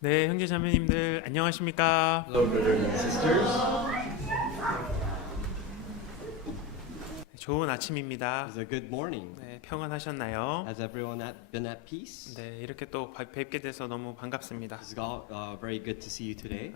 네, 형제 자매님들 안녕하십니까? Hello, brothers and sisters. 좋은 아침입니다. It's a good morning. 네, 평안하셨나요? Has everyone been at peace? 네, 이렇게 또 뵙게 돼서 너무 반갑습니다. It's very good to see you today.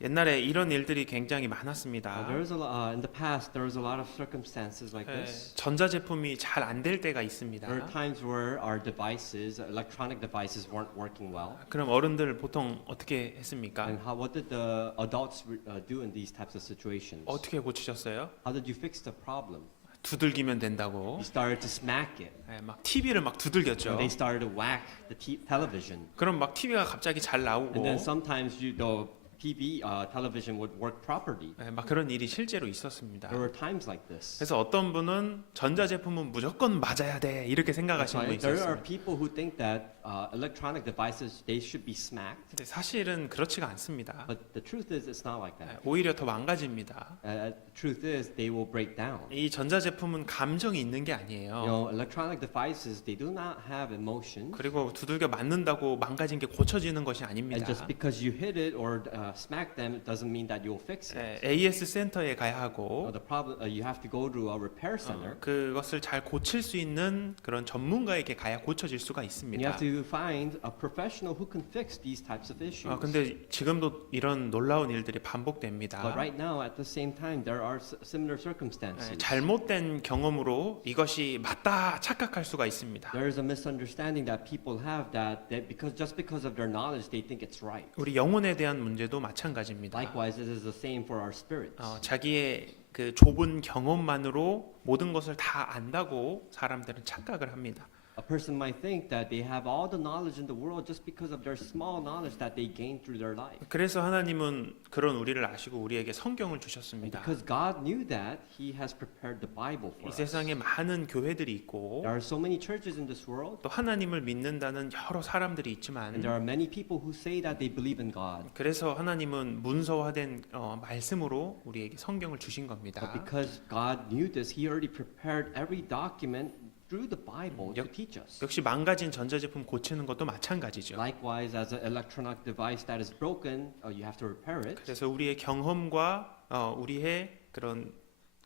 옛날에 이런 일들이 굉장히 많았습니다. In the past, there was a lot of circumstances like this. 전자제품이 잘 안 될 때가 있습니다. There are times where our devices, electronic devices, weren't working well. 그럼 어른들 보통 어떻게 했습니까? And what did the adults do in these types of situations? 어떻게 고치셨어요? How did you fix the problem? 두들기면 된다고. You started to smack it. 막 TV를 막 두들겼죠. And they started to whack the television. 그럼 막 TV가 갑자기 잘 나오고. And then sometimes the TV, television would work properly. 막 그런 일이 실제로 있었습니다. There were times like this. 그래서 어떤 분은 전자제품은 무조건 맞아야 돼 이렇게 생각하시는 분이 There 있었어요. are people who think that electronic devices they should be smacked. 근데 사실은 그렇지가 않습니다. But the truth is, it's not like that. 오히려 더 망가집니다. The truth is, they will break down. 이 전자제품은 감정이 있는 게 You 아니에요. know, electronic devices they do not have emotions. 그리고 두들겨 맞는다고 망가진 게 고쳐지는 것이 And 아닙니다. just because you hit it or smack them, it doesn't mean that you'll fix it. AS 센터에 가야 하고 The problem, you have to go to a repair center. 그것을 잘 고칠 수 있는 그런 전문가에게 가야 고쳐질 수가 You 있습니다. have to find a professional who can fix these types of issues. 근데 지금도 이런 놀라운 일들이 반복됩니다. But right now, at the same time, there are similar circumstances. 잘못된 경험으로 이것이 맞다 착각할 수가 있습니다. There is a misunderstanding that people have that just because of their knowledge, they think it's right. 우리 영혼에 대한 문제도 마찬가지입니다. Likewise, it is the same for our spirits. 자기의 그 좁은 경험만으로 모든 것을 다 안다고 사람들은 착각을 합니다. A person might think that they have all the knowledge in the world just because of their small knowledge that they gained through their life. 그래서 하나님은 그런 우리를 아시고 우리에게 성경을 And 주셨습니다. because God knew that, He has prepared the Bible 이 for us. 세상에 많은 교회들이 있고 There are so many churches in this world, 또 하나님을 믿는다는 여러 사람들이 and 있지만 there are many people who say that they believe in God. 그래서 하나님은 문서화된 말씀으로 우리에게 성경을 주신 겁니다. But because God knew this, He already prepared every document through the Bible to teach us. 역시 망가진 전자제품 고치는 것도 마찬가지죠. Likewise, as an electronic device that is broken, you have to repair it. 그래서 우리의 경험과 우리의 그런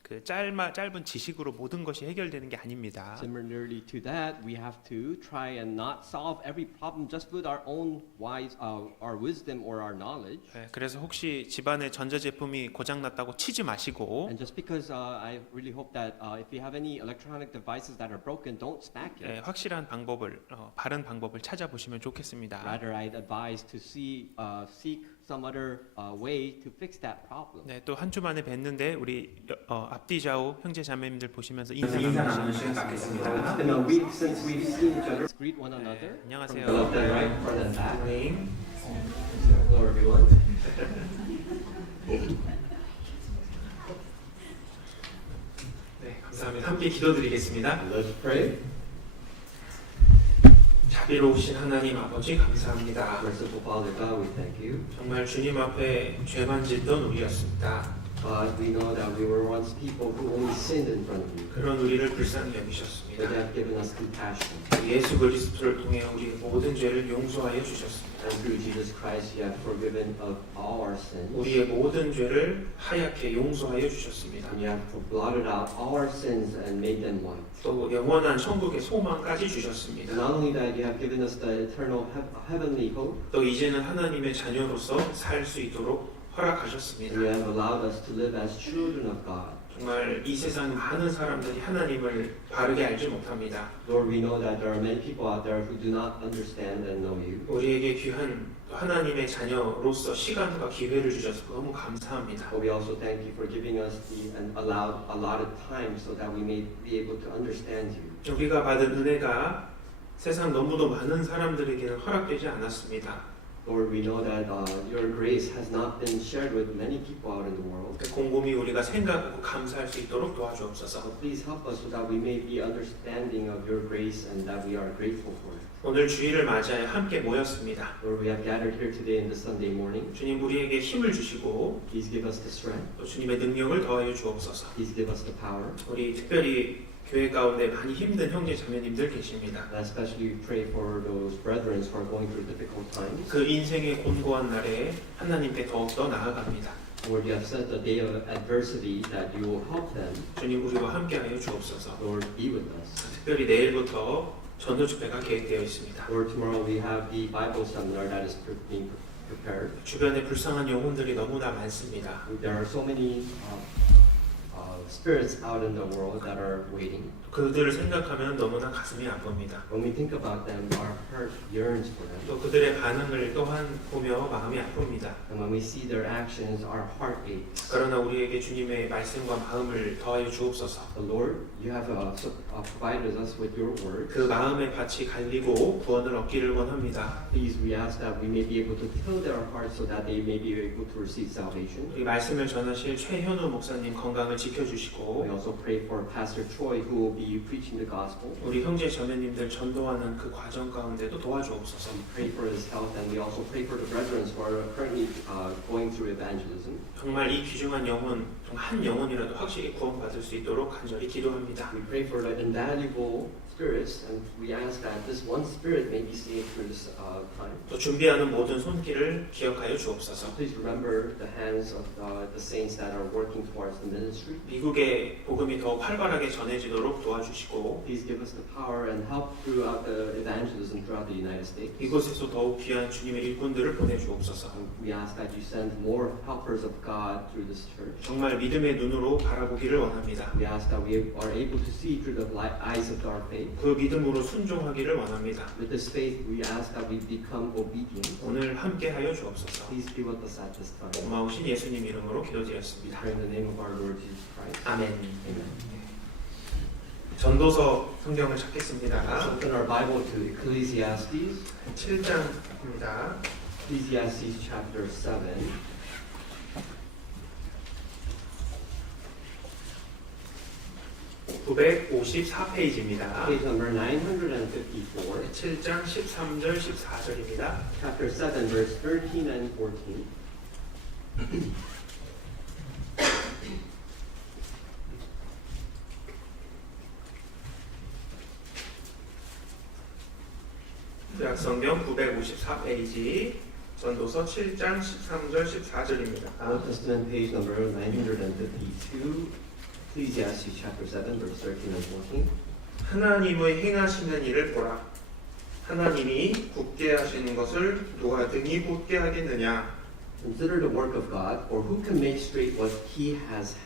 그 짧은 지식으로 모든 것이 해결되는 게 아닙니다. Similarly to that, we have to try and not solve every problem just with our own our wisdom or our knowledge. 그래서 혹시 집안에 전자제품이 고장났다고 치지 마시고 And just because I really hope that if you have any electronic devices that are broken, don't smack it. 확실한 방법을 바른 방법을 찾아보시면 좋겠습니다. Rather, I'd advise to seek some other way to fix that problem. 네, 또 한 주 만에 뵀는데 우리 앞뒤 좌우 형제 자매님들 보시면서 인사 나누시는 시간 갖겠습니다. It's been a week since we've seen each other. Let's greet one another. 안녕하세요. From the left and right, front and back. 네. Hello, everyone. 네, 감사합니다. 함께 기도드리겠습니다. Let's pray. 자비로우신 하나님 아버지 감사합니다. Merciful Father God, we thank you. 정말 주님 앞에 죄만 짓던 우리였습니다. God, we know that we were once people who only sinned in front of you. 그런 우리를 불쌍히 But 여기셨습니다. you have given us compassion. 예수 그리스도를 통해 우리의 모든 죄를 용서하여 주셨습니다. And through Jesus Christ, you have forgiven of all our sins. 우리의 모든 죄를 하얗게 용서하여 주셨습니다. And you have blotted out all our sins and made them white. 또 영원한 천국의 소망까지 주셨습니다. Not only that, you have given us the eternal heavenly hope, 또 이제는 하나님의 자녀로서 살 수 있도록 and you 허락하셨습니다. have allowed us to live as children of God. 정말 이 세상 많은 사람들이 하나님을 바르게 알지 못합니다. Lord, we know that there are many people out there who do not understand and know you. 우리에게 귀한 하나님의 자녀로서 시간과 기회를 주셔서 너무 감사합니다. But we also thank you for giving us and allotted time so that we may be able to understand you. 우리가 받은 은혜가 세상 너무도 많은 사람들에게는 허락되지 않았습니다. Lord, we know that your grace has not been shared with many people out in the world. 곰곰이 우리가 생각하고 감사할 수 있도록 도와주옵소서. So please help us so that we may be understanding of your grace and that we are grateful for it. 오늘 주일을 맞이하여 함께 모였습니다. Lord, we have gathered here today in the Sunday morning. 주님 우리에게 힘을 주시고 Please give us the strength. 또 주님의 능력을 더하여 주옵소서. Please give us the power. 우리 특별히 교회 가운데 많이 힘든 형제 자매님들 계십니다. And especially we pray for those brethren who are going through difficult times. 그 인생의 곤고한 날에 하나님께 더욱더 나아갑니다. Lord, you have said the day of adversity that you will help them. 주님 우리와 함께하여 주옵소서. Lord, be with us. 특별히 내일부터 전도 집회가 계획되어 있습니다. Lord, tomorrow we have the Bible seminar that is being prepared. 주변에 불쌍한 영혼들이 너무나 많습니다. There are so many spirits out in the world that are waiting. 그들을 생각하면 너무나 가슴이 아픕니다. When we think about them, our heart yearns for them. 또 그들의 반응을 또한 보며 마음이 아픕니다. And when we see their actions, our heart aches. 그러나 우리에게 주님의 말씀과 마음을 더하여 주옵소서. But Lord, you have provided us with your word. 그 마음의 밭이 갈리고 구원을 얻기를 원합니다. Please, we ask that we may be able to till their hearts so that they may be able to receive salvation. 우리 말씀을 전하실 최현우 목사님 건강을 We 지켜주시고 also pray for Pastor Choi, who will be preaching the gospel. 우리 형제 자매님들 전도하는 그 과정 가운데도 도와주옵소서. We pray for his health, and we also pray for the brethren who are currently going through evangelism. 정말 이 귀중한 영혼, 한 영혼이라도 확실히 구원받을 수 있도록 간절히 기도합니다. We pray for the invaluable spirits, and we ask that this one spirit may be saved through this time. 또 준비하는 모든 손길을 기억하여 주옵소서. Please remember the hands of the saints that are working towards the ministry. 미국의 복음이 더욱 활발하게 전해지도록 도와주시고 Please give us the power and help throughout the evangelism throughout the United States. 이곳에서 더욱 귀한 주님의 일꾼들을 보내주옵소서. We ask that you send more helpers of God through this church. 정말 믿음의 눈으로 바라보기를 원합니다. We ask that we are able to see through the eyes of our faith. 그 믿음으로 순종하기를 원합니다. With this faith, we ask that we become obedient. 오늘 함께하여 주옵소서. Please be with us at this time. 고마우신 예수님 이름으로 기도드렸습니다. Pray in the name of our Lord Jesus Christ. 아멘. Amen. 전도서 성경을 Let's 찾겠습니다. open our Bible to Ecclesiastes. 7장입니다. Ecclesiastes chapter 7. 954페이지입니다. Page number 954. 7장 13절 14절입니다. Chapter 7, verse 13 and 14. 구약성경 954페이지 전도서 7장 13절 14절입니다. Old Testament page number 952. Ecclesiastes chapter 7, verse 13 and 14. 하나님의 행하시는 일을 보라. 하나님이 굳게 하시는 것을 누가 등이 굳게 하겠느냐. Consider the work of God, or who can make straight what He has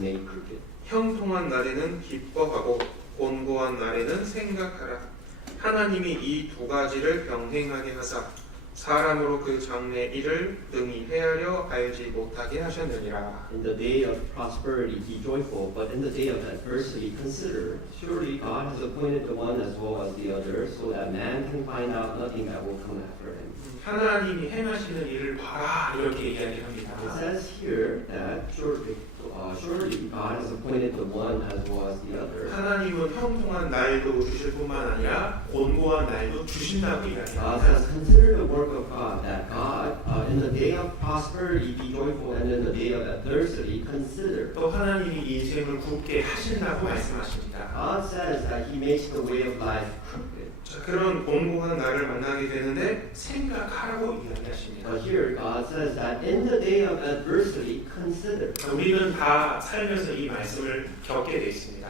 made crooked? 형통한 날에는 기뻐하고 곤고한 날에는 생각하라. 하나님이 이 두 가지를 병행하게 하사 사람으로 그 장래 일을 등이 헤아려 알지 못하게 하셨느니라. In the day of prosperity be joyful, but in the day of adversity consider. Surely God has appointed the one as well as the other, so that man can find out nothing that will come after him. 하나님이 행하시는 일을 봐라 이렇게 이야기합니다. It says here that surely God has appointed the one as well as the other. 하나님은 형통한 날도 주실 뿐만 아니라 곤고한 날도 주신다고 God 이야기합니다. says, consider the work of God, that God, in the day of prosperity be joyful, and in the day of adversity consider. 또 하나님이 인생을 굳게 하신다고 말씀하십니다. God says that He makes the way of life crooked. 자, 그런 곤고한 날을 만나게 되는데 생각하라고 이야기하십니다. But here God says that in the day of adversity consider. 우리는 다 살면서 이 말씀을 겪게 돼 있습니다.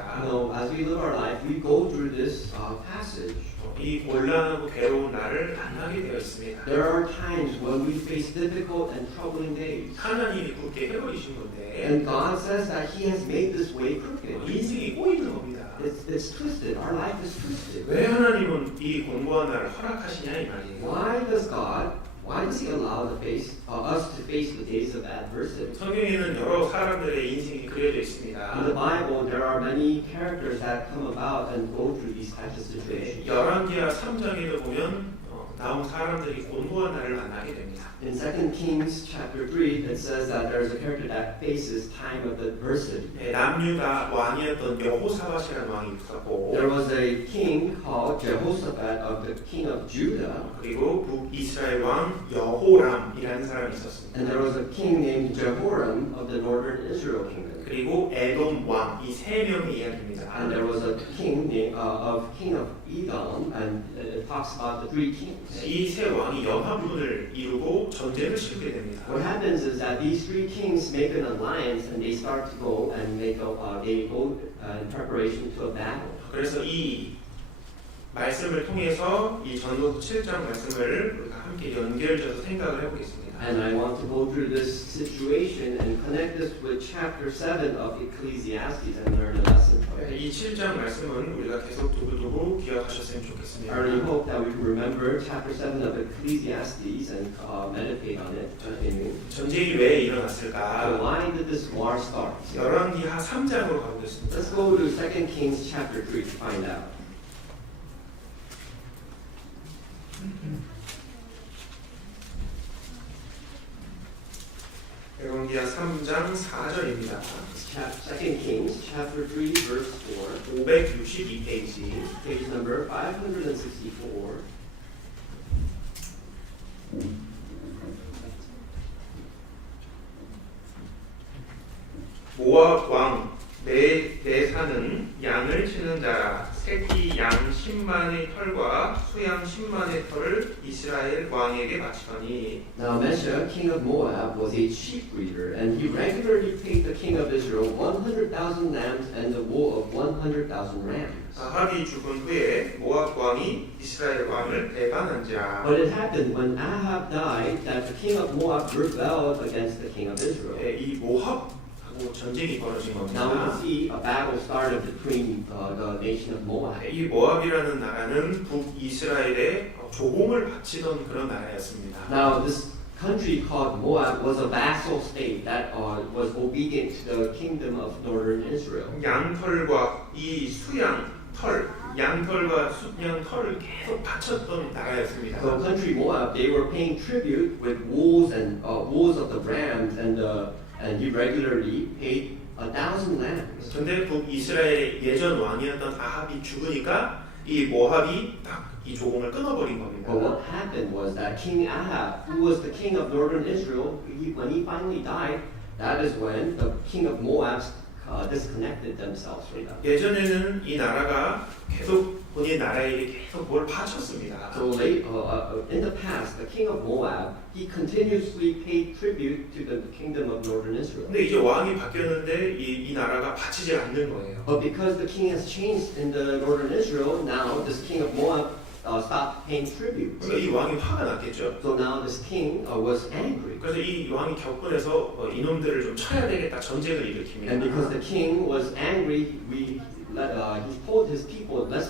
As we live our life, we go through this passage. 이 곤란하고 괴로운 날을 만나게 되어 있습니다. There are times when we face difficult and troubling days. 하나님이 굳게 해버리신 건데 And God says that He has made this way crooked. 인생이 꼬이는 겁니다. It's twisted. Our life is twisted. 왜 하나님은 이 곤고한 날을 허락하시냐 이 말이에요. Why does He allow us to face the days of adversity? 성경에는 여러 사람들의 인생이 그려져 있습니다. In the Bible, there are many characters that come about and go through these types of situations. 열왕기하 3장에도 보면 나온 사람들이 곤고한 날을 만나게 됩니다. In 2 Kings chapter 3, it says that there's a character that faces time of adversity. 남유다 왕이었던 여호사밧이라는 왕이 있었고 There was a king called Jehoshaphat of the king of Judah, 그리고 북이스라엘 왕 여호람이라는 사람이 있었습니다. and there was a king named Jehoram of the northern Israel kingdom. 그리고 에돔 왕 이 세 명의 이야기입니다. And there was a king of Edom, and it talks about the three kings. 이 세 왕이 연합군을 이루고 전쟁을 치르게 됩니다. What happens is that these three kings make an alliance, and they start to go and they go in preparation to a battle. 그래서 이 말씀을 통해서 이 전도서 7장 말씀을 우리가 함께 연결져서 생각을 해보겠습니다. And I want to go through this situation and connect this with chapter 7 of Ecclesiastes and learn a lesson from it. 이 7장 말씀은 우리가 계속 두고두고 기억하셨으면 I 좋겠습니다. really hope that we can remember chapter 7 of Ecclesiastes and meditate on it. 전쟁이 왜 So 일어났을까? why did this war start? 열왕기하 3장으로 가보겠습니다. Let's go to 2 Kings chapter 3 to find out. 열왕기하 3장 4절입니다. 2 Kings chapter 3 verse 4, 562페이지. page number 564. 모압 왕 네사는 양을 치는 자라 새끼 양 10만의 털과 수양 10만의 털을 이스라엘 왕에게 바치더니 Now Mesha, king of Moab, was a sheep breeder, and he regularly paid the king of Israel 100,000 lambs and the wool of 100,000 rams. 아합이 죽은 후에 모압 왕이 이스라엘 왕을 배반한지라. But it happened when Ahab died that the king of Moab rebelled against the king of Israel. 이 모압하고 전쟁이 벌어진 Now we 겁니다. can see a battle started between the nation of Moab. 이 모압이라는 나라는 북이스라엘에 조공을 바치던 그런 나라였습니다. Now this country called Moab was a vassal state that was obedient to the kingdom of northern Israel. 양털과 이 수양 털, 양털과 수양 털을 계속 바쳤던 나라였습니다. So country Moab, they were paying tribute with wolves of the rams, and he regularly paid 1,000 lambs. 근데 북이스라엘의 예전 왕이었던 아합이 죽으니까 이 모압이 딱 이 조공을 끊어버린 겁니다. But what happened was that King Ahab, who was the king of northern Israel, when he finally died, that is when the king of Moab disconnected themselves from them. 예전에는 이 나라가 계속 본인 나라에게 계속 뭘 바쳤습니다. So late, in the past, the king of Moab, he continuously paid tribute to the kingdom of northern Israel. 근데 이제 왕이 바뀌었는데 이 나라가 바치지 않는 거예요. But because the king has changed in the northern Israel, now this king of Moab stopped paying tribute. 그러니까 이 왕이 화가 났겠죠. So now this king was angry. 그래서 이 왕이 격분해서 이놈들을 좀 쳐야 되겠다 전쟁을 And because 일으킵니다. the king was angry, he told his people, let's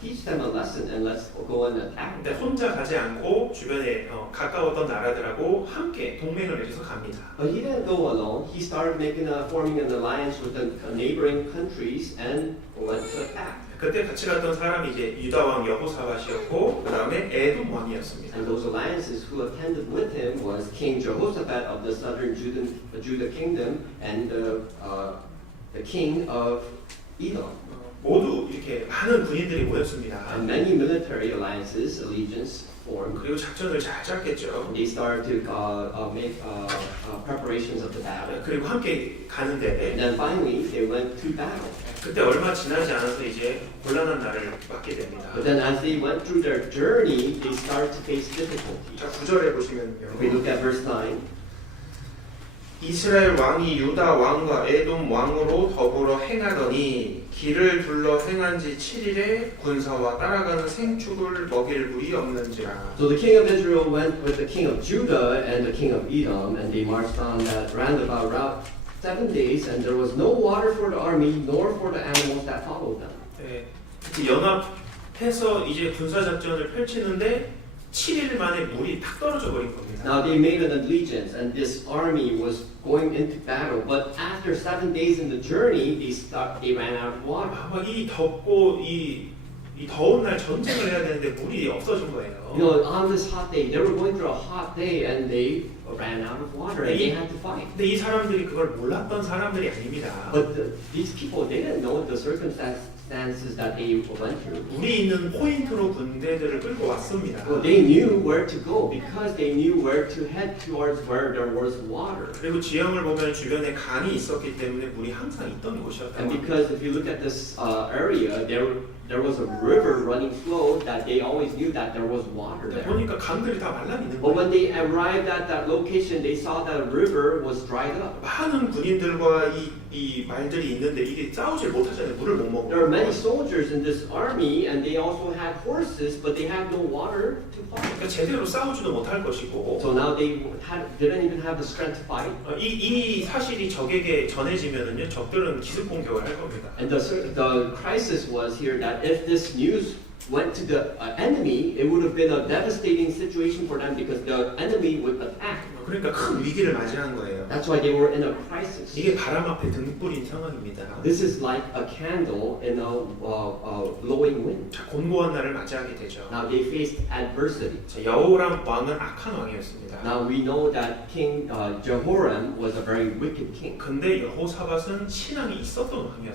teach them a lesson and let's go and attack 근데 them. 혼자 가지 않고 주변에 가까웠던 나라들하고 함께 동맹을 맺어서 갑니다. But he didn't go alone. He started forming an alliance with the neighboring countries and went to attack. 그때 같이 갔던 사람이 이제 유다 왕 여호사밧이었고 그 다음에 에돔 왕이었습니다. And those alliances who attended with him was King Jehoshaphat of the southern Judah kingdom and the king of Edom. 모두 이렇게 많은 군인들이 모였습니다. And many military alliances, allegiance formed. 그리고 작전을 잘 짰겠죠. They started to make preparations of the battle. 그리고 함께 가는데 And then finally, they went to battle. 그때 얼마 지나지 않아서 이제 곤란한 날을 맞게 됩니다. But then as they went through their journey, they started to face difficulties. 자, 9절에 보시면요. If we look at verse 9, 이스라엘 왕이 유다 왕과 에돔 왕으로 더불어 행하더니 길을 둘러 행한 지 7일에 군사와 따라가는 생축을 먹일 물이 없는지라. so the king of Israel went with the king of Judah and the king of Edom, and they marched on that roundabout route 7 days, and there was no water for the army, nor for the animals that followed them. 네, 연합해서 이제 군사 작전을 펼치는데 7일 만에 물이 탁 떨어져 버린 겁니다. Now they made an allegiance, and this army was going into battle. But after 7 days in the journey, they ran out of water. 이 덥고 이 더운 날 전쟁을 해야 되는데 물이 없어진 거예요. You know, on this hot day, they were going through a hot day, and they ran out of water and they had to fight. 근데 이 사람들이 그걸 몰랐던 사람들이 아닙니다. But these people, they didn't know the circumstances that they went through. 우리 있는 포인트로 군대들을 끌고 왔습니다. Well, they knew where to go because they knew where to head towards where there was water. 그리고 지형을 보면 주변에 강이 있었기 때문에 물이 항상 있던 And 곳이었다. because if you look at this area, there was a river running flow that they always knew that there was water there. 보니까 강들이 다 말라 있는 But 거예요. when they arrived at that location, they saw that the river was dried up. 많은 군인들과 이 말들이 있는데 이게 싸우질 못하잖아요. 물을 못 먹고. There are many soldiers in this army, and they also had horses, but they had no water to fight. 그러니까 제대로 싸우지도 못할 것이고. So now they didn't even have the strength to fight. 이 사실이 적에게 전해지면은요, 적들은 기습 공격을 할 겁니다. And the crisis was here that if this news went to the enemy, it would have been a devastating situation for them because the enemy would attack. 그러니까 큰 위기를 맞이한 거예요. That's why they were in a crisis. 이게 바람 앞에 등불인 상황입니다. This is like a candle in a blowing wind. 자, 곤고한 날을 맞이하게 되죠. Now they faced adversity. 자, 여호람 왕은 악한 왕이었습니다. Now we know that King Jehoram was a very wicked king. 근데 여호사밧은 신앙이 있었던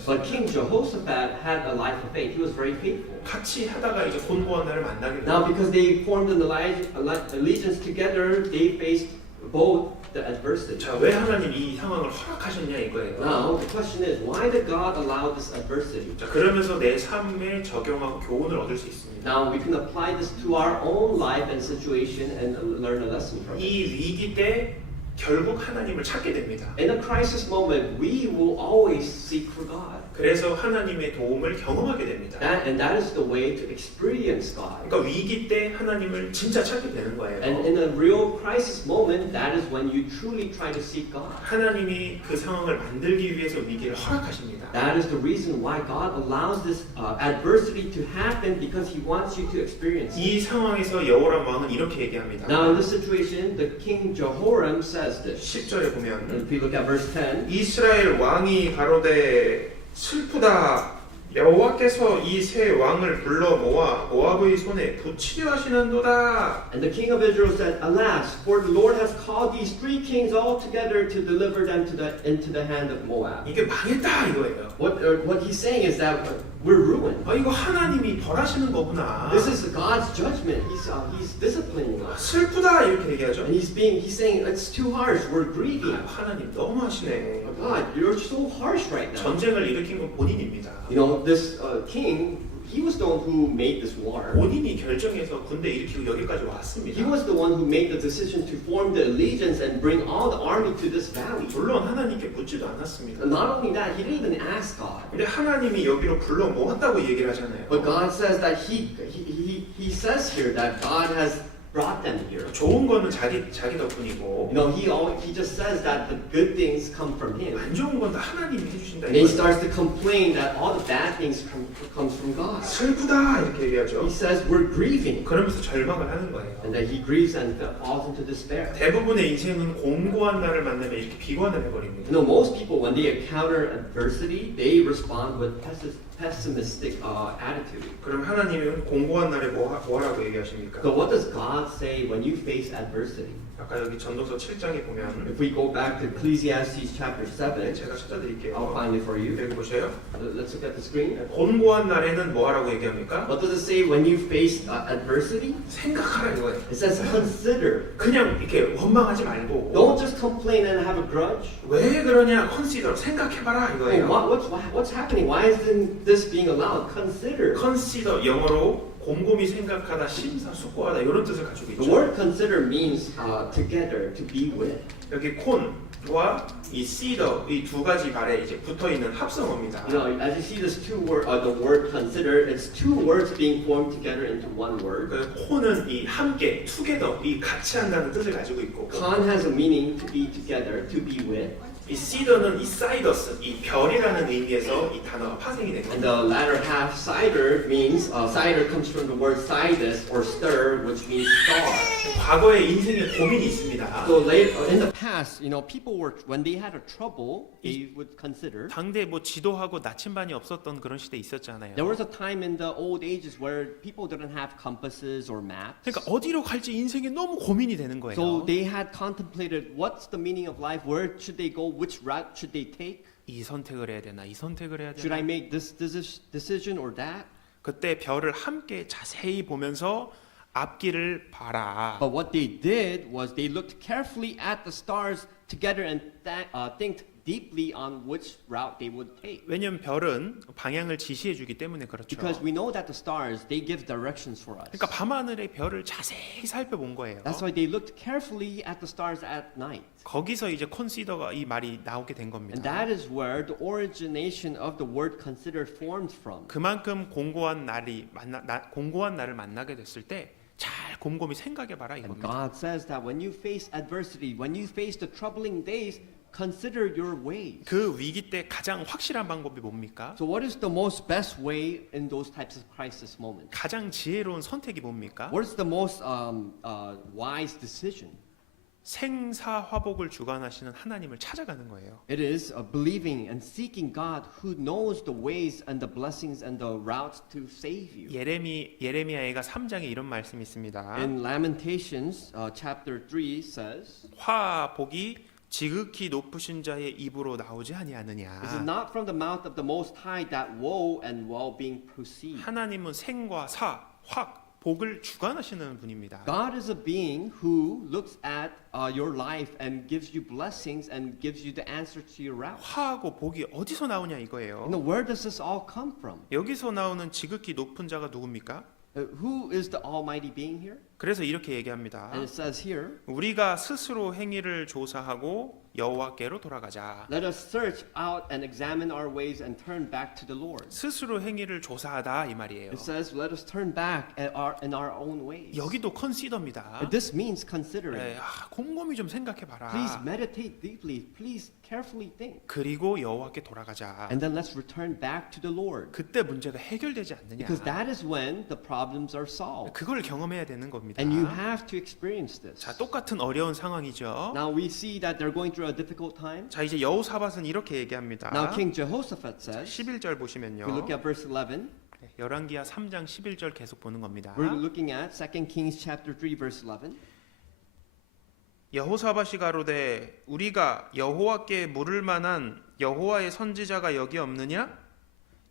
But 왕이었어요. King Jehoshaphat had a life of faith. He was very faithful. 같이 하다가 이제 곤고한 날을 만나게 Now 돼요. because they formed an allegiance together, they faced both the adversity. 자, 왜 하나님 이 상황을 허락하셨냐 이거예요. Now the question is, why did God allow this adversity? 자, 그러면서 내 삶에 적용하고 교훈을 얻을 수 있습니다. Now we can apply this to our own life and situation and learn a lesson from it. 이 위기 때 결국 하나님을 찾게 됩니다. In a crisis moment, we will always seek for God. 그래서 하나님의 도움을 경험하게 됩니다. And that is the way to experience God. 그러니까 위기 때 하나님을 진짜 찾게 되는 거예요. And in a real crisis moment, that is when you truly try to seek God. 하나님이 그 상황을 만들기 위해서 위기를 허락하십니다. That is the reason why God allows this adversity to happen because He wants you to experience it. 이 상황에서 여호람 왕은 이렇게 얘기합니다. Now in this situation, the king Jehoram says this. 10절에 보면 If we look at verse 10, 이스라엘 왕이 가로되 슬프다 여호와께서 이 세 왕을 불러 모아 모압의 손에 붙이려 하시는도다. and the king of Israel said, Alas, for the Lord has called these three kings all together to deliver them into the hand of Moab. 이게 망했다 이거예요. What he's saying is that we're ruined. 이거 하나님이 벌하시는 거구나. This is God's judgment. He's disciplining us. 슬프다 이렇게 얘기하죠. And he's saying it's too harsh. We're grieving. 하나님 너무하시네. God, you're so harsh right now. 전쟁을 일으킨 건 본인입니다. You know, this king, he was the one who made this war. 본인이 결정해서 군대 일으키고 여기까지 He 왔습니다. was the one who made the decision to form the allegiance and bring all the army to this valley. 물론 하나님께 묻지도 않았습니다. And not only that, he didn't even ask God. 근데 하나님이 여기로 불러 모았다고 얘기를 하잖아요. But God says that he says here that God has brought them here. 좋은 거는 자기 덕분이고 You know, he just says that the good things come from him. 안 좋은 건 다 하나님이 해주신다. And he 이거예요. starts to complain that all the bad things comes from God. 슬프다 이렇게 얘기하죠. He says we're grieving. 그러면서 절망을 하는 거예요. And that he grieves and falls into despair. 대부분의 인생은 공고한 날을 만나면 이렇게 비관을 You 해버립니다. know, most people, when they encounter adversity, they respond with pessimistic attitude. 그럼 하나님은 공고한 날에 뭐하라고 얘기하십니까? So what does God say when you face adversity? 아까 여기 전도서 7장에 보면 If we go back to Ecclesiastes chapter 7, 제가 찾아드릴게요. I'll find it for you. 여기 보세요. Let's look at the screen. 곤고한 날에는 뭐하라고 얘기합니까? What does it say when you face adversity? 생각하라 이거예요. It says consider. 그냥 이렇게 원망하지 말고 Don't just complain and have a grudge. 왜 그러냐 consider 생각해봐라 Oh, 이거예요. what's happening? Why isn't this being allowed? Consider. consider 영어로 곰곰이 생각하다 심사숙고하다 이런 뜻을 가지고 The 있죠. word consider means together, to be with. 여기 콘과 이 cedar 이 두 가지 말에 이제 붙어 있는 합성어입니다. You know, as you see this the word consider, it's two words being formed together into one word. 그 콘은 이 함께 together 이 같이 한다는 뜻을 가지고 있고 Con has a meaning to be together, to be with. 이 시더는 이 사이더스, 이 별이라는 의미에서 이 단어가 파생이 된 And 겁니다. the latter half, cider, means cider comes from the word sidus or stir, which means star. 과거에 인생에 고민이 있습니다. So later, in the past, people were when they had a trouble, they would consider. 당대 뭐 지도하고 나침반이 없었던 그런 시대 있었잖아요. There was a time in the old ages where people didn't have compasses or maps. 그러니까 어디로 갈지 인생에 너무 고민이 되는 거예요. So they had contemplated what's the meaning of life, where should they go, which route should they take? 이 선택을 해야 되나, 이 선택을 해야 Should 되나. I make this decision or that? 그때 별을 함께 자세히 보면서 앞길을 봐라. But what they did was they looked carefully at the stars together and think deeply on which route they would take. 왜냐면 별은 방향을 지시해 주기 때문에 그렇죠. Because we know that the stars, they give directions for us. 그러니까 밤하늘의 별을 자세히 살펴본 거예요. That's why they looked carefully at the stars at night. 거기서 이제 컨시더가 이 말이 나오게 된 And 겁니다. that is where the origination of the word consider formed from. 그만큼 공고한 날을 만나게 됐을 때 잘 곰곰이 생각해 봐라 And 이겁니다. God says that when you face adversity, when you face the troubling days, consider your ways. 그 위기 때 가장 확실한 방법이 뭡니까? So what is the most best way in those types of crisis moments? 가장 지혜로운 선택이 뭡니까? What is the most wise decision? 생사화복을 주관하시는 하나님을 찾아가는 거예요. It is believing and seeking God who knows the ways and the blessings and the routes to save you. 예레미야가 3장에 이런 말씀이 있습니다. In Lamentations chapter 3 says, 화복이 지극히 높으신 자의 입으로 나오지 아니하느냐. Is it not from the mouth of the Most High that woe and well-being proceed? 하나님은 생과 사, 확, 복을 주관하시는 분입니다. God is a being who looks at your life and gives you blessings and gives you the answer to your route. 화하고 복이 어디서 나오냐 이거예요. Where does this all come from? 여기서 나오는 지극히 높은 자가 누굽니까? Who is the Almighty being here? 그래서 이렇게 얘기합니다. And it says here, 우리가 스스로 행위를 조사하고 여호와께로 돌아가자. let us search out and examine our ways and turn back to the Lord. 스스로 행위를 조사하다 이 말이에요. It says, let us turn back in our own ways. 여기도 컨시더입니다. This means considering. 곰곰이 좀 생각해 봐라. Please meditate deeply. Please carefully think. 그리고 여호와께 돌아가자. And then let's return back to the Lord. 그때 문제가 해결되지 않느냐. Because that is when the problems are solved. 그걸 경험해야 되는 겁니다. And you have to experience this. 자, 똑같은 어려운 상황이죠. Now we see that they're going through a difficult time. 자, 이제 여호사밧은 이렇게 얘기합니다. Now King Jehoshaphat says, 11절 보시면요. we look at verse 11. 열왕기하 3장 11절 계속 보는 겁니다. We're looking at 2 Kings chapter 3 verse 11. 여호사밧이 가로되 우리가 여호와께 물을 만한 여호와의 선지자가 여기 없느냐?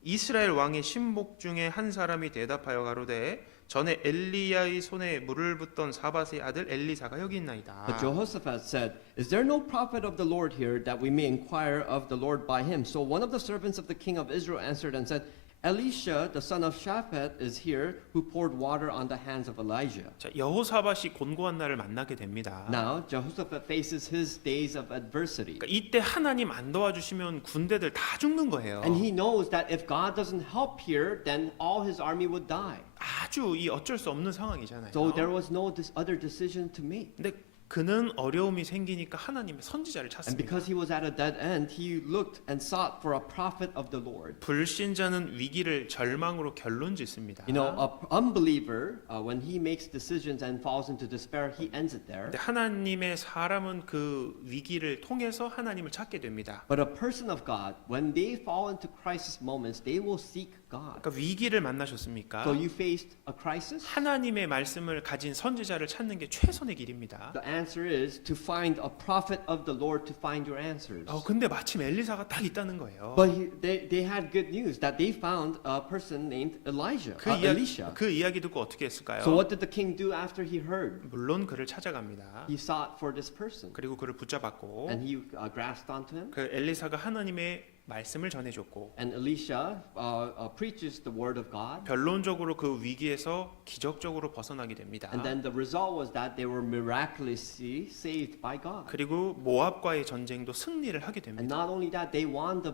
이스라엘 왕의 신복 중에 한 사람이 대답하여 가로되 전에 엘리야의 손에 물을 붓던 사밧의 아들 엘리사가 여기 있나이다. But Jehoshaphat said, Is there no prophet of the Lord here that we may inquire of the Lord by him? So one of the servants of the king of Israel answered and said, Elisha, the son of Shaphat, is here, who poured water on the hands of Elijah. 자, 여호사밧이 곤고한 날을 만나게 됩니다. Now Jehoshaphat faces his days of adversity. 그러니까 이때 하나님 안 도와주시면 군대들 다 죽는 거예요. And he knows that if God doesn't help here, then all his army would die. 아주 이 어쩔 수 없는 상황이잖아요. So there was no other decision to make. 근데 그는 어려움이 생기니까 하나님의 선지자를 And 찾습니다. because he was at a dead end, he looked and sought for a prophet of the Lord. 불신자는 위기를 절망으로 결론짓습니다. You know, an unbeliever, when he makes decisions and falls into despair, he ends it there. 근데 하나님의 사람은 그 위기를 통해서 하나님을 찾게 됩니다. But a person of God, when they fall into crisis moments, they will seek God. 그러니까 위기를 만나셨습니까? So you faced a crisis? 하나님의 말씀을 가진 선지자를 찾는 게 최선의 길입니다. The answer is to find a prophet of the Lord to find your answers. 근데 마침 엘리사가 딱 있다는 거예요. But they had good news that they found a person named Elijah, Elisha. 그 이야기 듣고 어떻게 했을까요? So what did the king do after he heard? 물론 그를 찾아갑니다. He sought for this person. 그리고 그를 붙잡았고 And he grasped onto him. 그 엘리사가 하나님의 말씀을 전해줬고 And Elisha preaches the word of God. 결론적으로 그 위기에서 기적적으로 벗어나게 됩니다. And then the result was that they were miraculously saved by God. 그리고 모압과의 전쟁도 승리를 하게 And 됩니다. not only that, they won the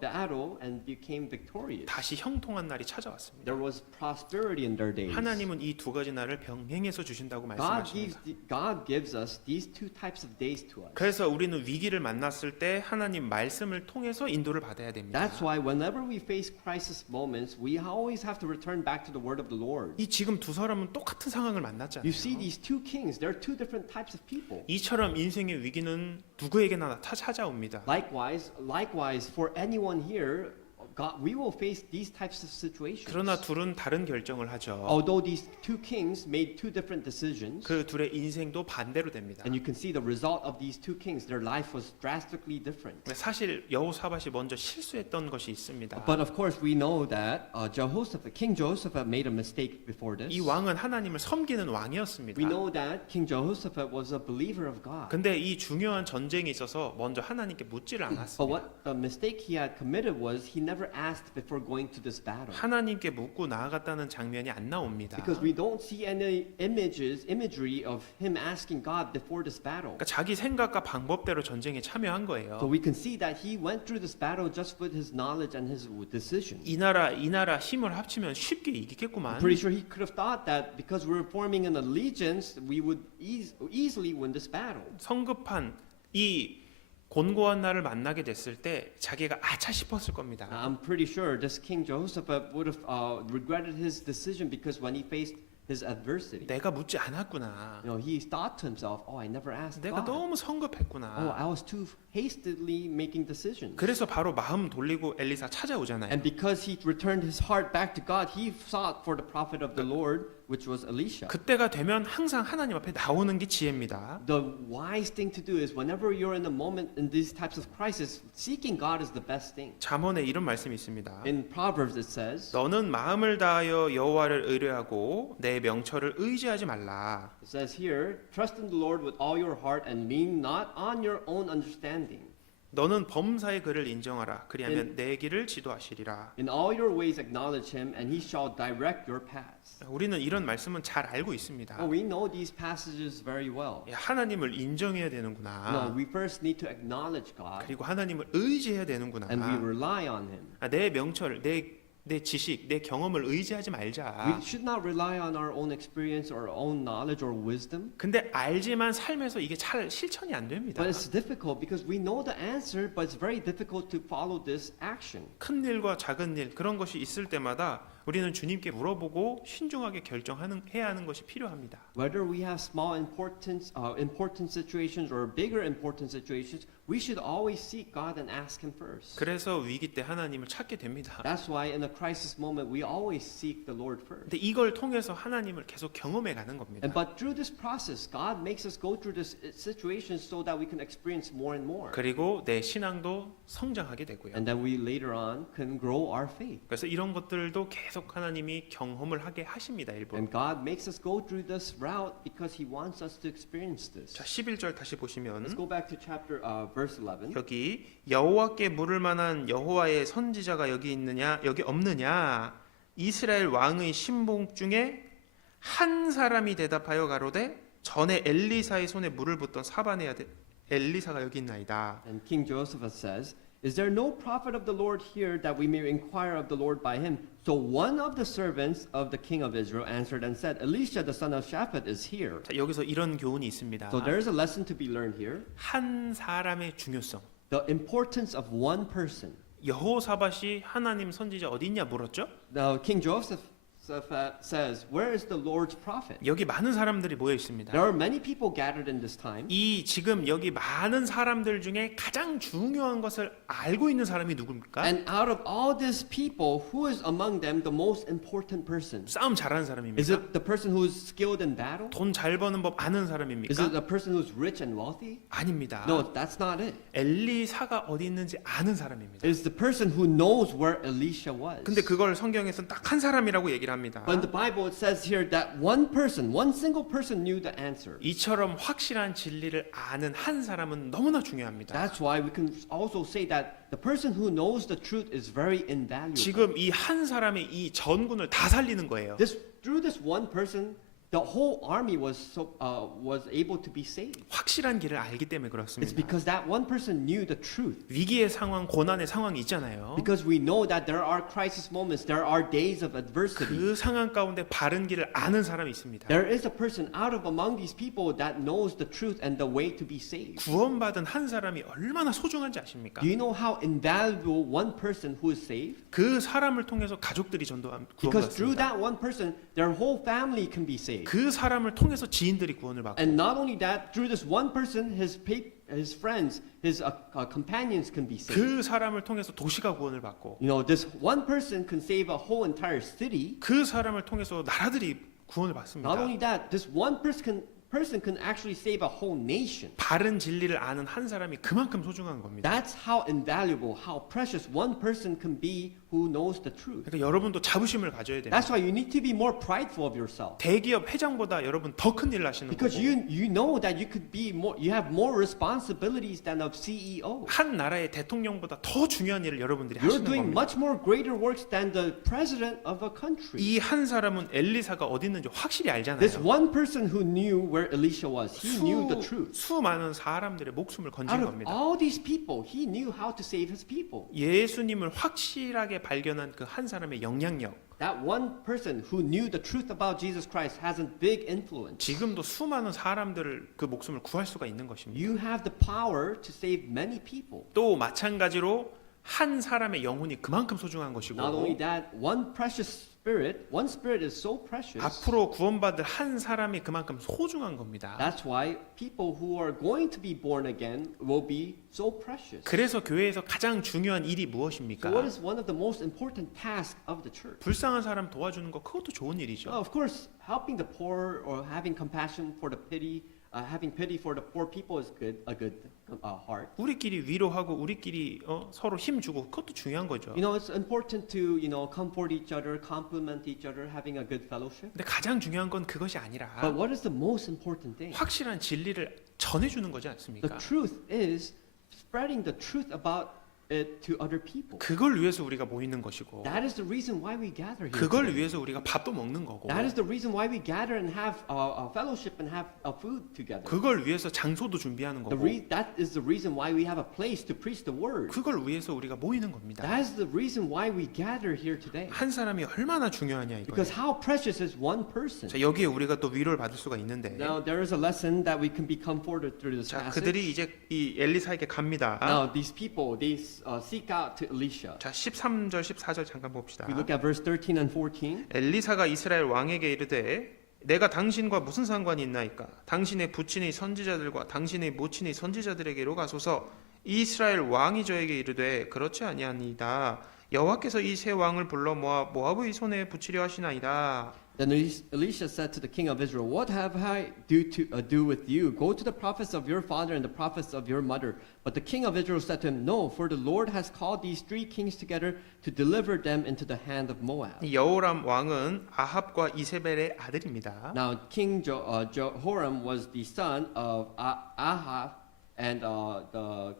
battle and became victorious. 다시 형통한 날이 찾아왔습니다. There was prosperity in their days. 하나님은 이 두 가지 날을 병행해서 주신다고 말씀하십니다. God gives us these two types of days to us. 그래서 우리는 위기를 만났을 때 하나님 말씀을 통해서 인도를 받아야 됩니다. That's why whenever we face crisis moments, we always have to return back to the word of the Lord. 이 지금 두 사람은 똑같은 상황을 만났잖아요. You see these two kings, they're two different types of people. 이처럼 인생의 위기는 누구에게나 다 찾아옵니다. Likewise, for anyone here, God, we will face these types of situations. 그러나 둘은 다른 결정을 하죠. Although these two kings made two different decisions, 그 둘의 인생도 반대로 됩니다. and you can see the result of these two kings, their life was drastically different. 사실 여호사밧이 먼저 실수했던 것이 있습니다. But of course, we know that King Jehoshaphat made a mistake before this. 이 왕은 하나님을 섬기는 왕이었습니다. We know that King Jehoshaphat was a believer of God. 근데 이 중요한 전쟁에 있어서 먼저 하나님께 묻지를 But 않았습니다. what the mistake he had committed was he never asked before going to this battle. 하나님께 묻고 나아갔다는 장면이 안 나옵니다. Because we don't see any imagery of him asking God before this battle. 그러니까 자기 생각과 방법대로 전쟁에 참여한 So 거예요. we can see that he went through this battle just with his knowledge and his decision. 이 나라 힘을 합치면 쉽게 이기겠구만. I'm pretty sure he could have thought that because we're forming an allegiance, we would easily win this battle. 성급한 이 곤고한 날을 만나게 됐을 때 자기가 아차 싶었을 겁니다. I'm pretty sure this King Jehoshaphat would have regretted his decision because when he faced his adversity, 내가 묻지 않았구나. he thought to himself, "Oh, I never asked 내가 God. 너무 Oh, 성급했구나. I was too hastily making decisions." 그래서 바로 마음 돌리고 엘리사 찾아오잖아요. And because he returned his heart back to God, he sought for the prophet of the Lord, which was Elisha. 그때가 되면 항상 하나님 앞에 나오는 게 지혜입니다. The wise thing to do is whenever you're in a moment in these types of crisis, seeking God is the best thing. 잠언에 이런 말씀이 있습니다. In Proverbs it says, 너는 마음을 다하여 여호와를 의뢰하고 내 명철을 의지하지 말라. it says here, trust in the Lord with all your heart and lean not on your own understanding. 너는 범사의 그를 인정하라. 그리하면 내 길을 지도하시리라. In all your ways acknowledge him, and he shall direct your paths. 우리는 이런 말씀은 잘 알고 있습니다. We know these passages very well. 하나님을 인정해야 No, 되는구나. we first need to acknowledge God, 그리고 하나님을 의지해야 되는구나. and we rely on him. 내 명철, 내 지식, 내 경험을 의지하지 말자. We should not rely on our own experience or our own knowledge or wisdom. 근데 알지만 삶에서 이게 잘 실천이 안 됩니다. But it's difficult because we know the answer, but it's very difficult to follow this action. 큰 일과 작은 일 그런 것이 있을 때마다 우리는 주님께 물어보고 신중하게 해야 하는 것이 필요합니다. Whether we have small important situations or bigger important situations, we should always seek God and ask Him first. 그래서 위기 때 하나님을 찾게 됩니다. That's why in a crisis moment we always seek the Lord first. 근데 이걸 통해서 하나님을 계속 경험해 가는 겁니다. But through this process, God makes us go through this situation so that we can experience more and more. 그리고 내 신앙도 성장하게 되고요. And then we later on can grow our faith. 그래서 이런 것들도 계속 하나님이 경험을 하게 하십니다. 일부. And God makes us go through this route because He wants us to experience this. 자, 11절 다시 보시면 Let's go back to chapter verse 11. 여기 여호와께 물을 만한 여호와의 선지자가 여기 없느냐? 이스라엘 왕의 신복 중에 한 사람이 대답하여 가로되 전에 엘리사의 손에 물을 붓던 사반의 아들 엘리사가 여기 있나이다. And King Jehoshaphat says, "Is there no prophet of the Lord here that we may inquire of the Lord by him?" So one of the servants of the king of Israel answered and said, "Elisha the son of Shaphat is here." 자, 여기서 이런 교훈이 있습니다. So there is a lesson to be learned here. 한 사람의 중요성. The importance of one person. 여호사밧이 하나님 선지자 어디 있냐 물었죠? Now King Jehoshaphat says, "Where is the Lord's prophet?" 여기 많은 사람들이 모여 있습니다. There are many people gathered in this time. 이 지금 여기 많은 사람들 중에 가장 중요한 것을 알고 있는 사람이 누굽니까? And out of all these people, who is among them the most important person? 싸움 잘하는 Is 사람입니까? it the person who is skilled in battle? 돈 잘 버는 법 아는 Is it 사람입니까? the person who's rich and wealthy? 아닙니다. No, that's not it. 엘리사가 어디 있는지 아는 사람입니다. It is the person who knows where Elisha was. 근데 그걸 성경에서는 딱 한 사람이라고 얘기를 합니다. But in the Bible it says here that one person, one single person knew the answer. 이처럼 확실한 진리를 아는 한 사람은 너무나 중요합니다. That's why we can also say that the person who knows the truth is very invaluable. 지금 이 한 사람의 이 전군을 다 살리는 거예요. Through this one person, the whole army was able to be saved. 확실한 길을 알기 때문에 It's 그렇습니다. because that one person knew the truth. 위기의 상황, 고난의 상황이 있잖아요. Because we know that there are crisis moments, there are days of adversity. 그 상황 가운데 바른 길을 아는 사람이 있습니다. There is a person out of among these people that knows the truth and the way to be saved. 구원받은 한 사람이 얼마나 소중한지 아십니까? Do you know how invaluable one person who is saved? 그 사람을 통해서 가족들이 전도한 Because through 구원받습니다. that one person, their whole family can be saved. 그 사람을 통해서 지인들이 구원을 받고 And not only that, through this one person, his friends, his companions can be saved. 그 사람을 통해서 도시가 구원을 받고 You know, this one person can save a whole entire city. 그 사람을 통해서 나라들이 구원을 Not 받습니다. only that, this one person can actually save a whole nation. 바른 진리를 아는 한 사람이 그만큼 소중한 겁니다. That's how invaluable, how precious one person can be who knows the truth. 그러니까 여러분도 자부심을 가져야 됩니다. That's why you need to be more prideful of yourself. 대기업 회장보다 여러분 더 큰 일을 하시는 Because 거고 you know that you have more responsibilities than a CEO. 한 나라의 대통령보다 더 중요한 일을 여러분들이 You're 하시는 doing 겁니다. much more greater works than the president of a country. 이 한 사람은 엘리사가 어디 있는지 확실히 알잖아요. This one person who knew where Elisha was, he knew the truth. 수많은 사람들의 목숨을 Out 건진 of 겁니다. all these people, he knew how to save his people. 예수님을 확실하게 발견한 그 한 사람의 영향력, That one person who knew the truth about Jesus Christ has a big influence. 지금도 수많은 사람들을 그 목숨을 구할 수가 있는 것입니다. You have the power to save many people. 또 마찬가지로 한 사람의 영혼이 그만큼 소중한 것이고 Not only that, one spirit is so precious. 앞으로 구원받을 한 사람이 그만큼 소중한 겁니다. That's why people who are going to be born again will be so precious. 그래서 교회에서 가장 중요한 일이 So 무엇입니까? what is one of the most important tasks of the church? 불쌍한 사람 도와주는 거 그것도 좋은 일이죠. Of course, helping the poor or having compassion for having pity for the poor people is a good heart. 우리끼리 위로하고 우리끼리 서로 힘주고 그것도 중요한 거죠. You know, it's important to comfort each other, compliment each other, having a good fellowship. 근데 가장 중요한 건 그것이 아니라 But what is the most important thing? 확실한 진리를 전해주는 거지 The 않습니까? truth is spreading the truth about it to other people. 그걸 위해서 우리가 모이는 것이고 That is the reason why we gather here. 그걸 today. 위해서 우리가 밥도 먹는 거고 That is the reason why we gather and have a fellowship and have food together. 그걸 위해서 장소도 준비하는 거고 That is the reason why we have a place to preach the word. 그걸 위해서 우리가 모이는 겁니다. That is the reason why we gather here today. 한 사람이 얼마나 중요하냐 이거예요. Because how precious is one person. 자, 여기에 우리가 또 위로를 받을 수가 있는데 Now there is a lesson that we can be comforted through this 자, passage. 그들이 이제 이 엘리사에게 갑니다. Now these people, they seek out to Elisha. 자, 13절 14절 잠깐 봅시다. We look at verse 13 and 14. 엘리사가 이스라엘 왕에게 이르되 내가 당신과 무슨 상관이 있나이까? 당신의 부친의 선지자들과 당신의 모친의 선지자들에게로 가소서. 이스라엘 왕이 저에게 이르되 그렇지 아니하니이다. 여호와께서 이 세 왕을 불러 모압의 손에 붙이려 하시나이다. Then Elisha said to the king of Israel, "What have I do with you? Go to the prophets of your father and the prophets of your mother." But the king of Israel said to him, "No, for the Lord has called these three kings together to deliver them into the hand of Moab." 이 여호람 왕은 아합과 이세벨의 아들입니다. Now King Jehoram was the son of Ahab and the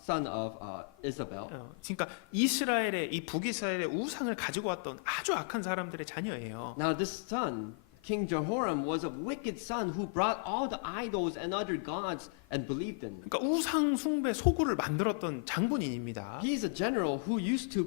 son of Isabel. 그러니까 이스라엘의 이 북이스라엘의 우상을 가지고 왔던 아주 악한 사람들의 자녀예요. Now this son, King Jehoram, was a wicked son who brought all the idols and other gods and believed in them. 그러니까 우상 숭배 소굴을 만들었던 장군인입니다. He is a general who used to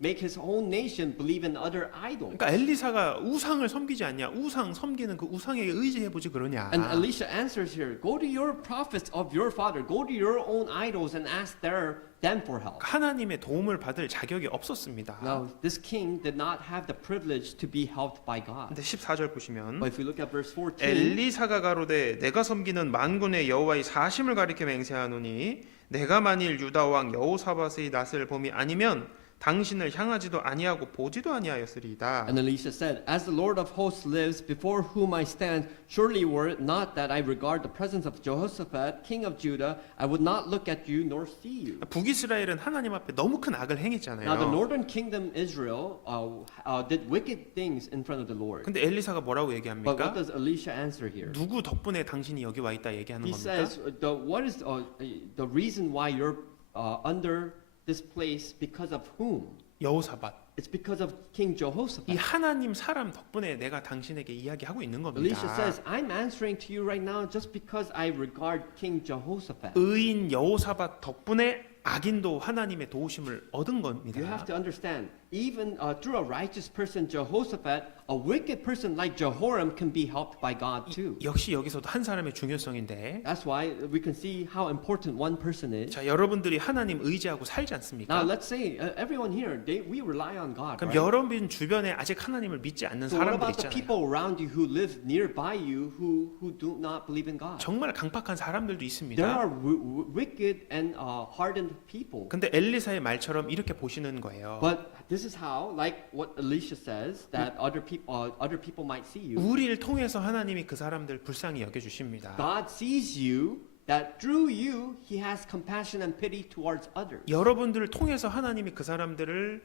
make his own nation believe in other idols. 그러니까 엘리사가 우상을 섬기지 않냐? 우상 섬기는 그 우상에게 의지해 보지 그러냐? And Elisha answers here, "Go to your prophets of your father, go to your own idols and ask them for help." 하나님의 도움을 받을 자격이 없었습니다. Now, this king did not have the privilege to be helped by God. 근데 14절 보시면 But if we look at verse 14, 엘리사가 가로되 내가 섬기는 만군의 여호와의 사심을 가리켜 맹세하노니 내가 만일 유다 왕 여호사밧의 낫을 봄이 아니면 당신을 향하지도 아니하고 보지도 아니하였으리이다. And Elisha said, As the Lord of hosts lives, before whom I stand, surely were it not that I regard the presence of Jehoshaphat, king of Judah, I would not look at you nor see you. 북이스라엘은 하나님 앞에 너무 큰 악을 Now the 행했잖아요. northern kingdom Israel did wicked things in front of the Lord. 근데 엘리사가 뭐라고 But 얘기합니까? what does Elisha answer here? 누구 덕분에 당신이 여기 와 있다 얘기하는 He 겁니까? says, what is the reason why you're under this place? Because of whom? 여호사밧. It's because of King 이 Jehoshaphat. 하나님 사람 덕분에 내가 당신에게 이야기하고 있는 Elisha 겁니다. says, I'm answering to you right now just because I regard King Jehoshaphat. 의인 여호사밧 덕분에 악인도 하나님의 도우심을 얻은 겁니다. You have to understand, even through a righteous person, Jehoshaphat, a wicked person like Jehoram can be helped by God too. 역시 여기서도 한 사람의 중요성인데, That's why we can see how important one person is. 자 여러분들이 하나님 의지하고 살지 Now 않습니까? let's say everyone here, we rely on God, 그럼 right? 여러분 주변에 아직 하나님을 믿지 않는 So what 사람들 about the 있잖아요. people around you who live nearby you who do not believe in God? 정말 강팍한 사람들도 There 있습니다. are wicked and hardened people. 근데 엘리사의 말처럼 이렇게 보시는 거예요. But this is how, like what Elisha says, that other people might see you. 우리를 통해서 하나님이 그 사람들 불쌍히 여겨 주십니다. God sees you, that through you, He has compassion and pity towards others. 여러분들을 통해서 하나님이 그 사람들을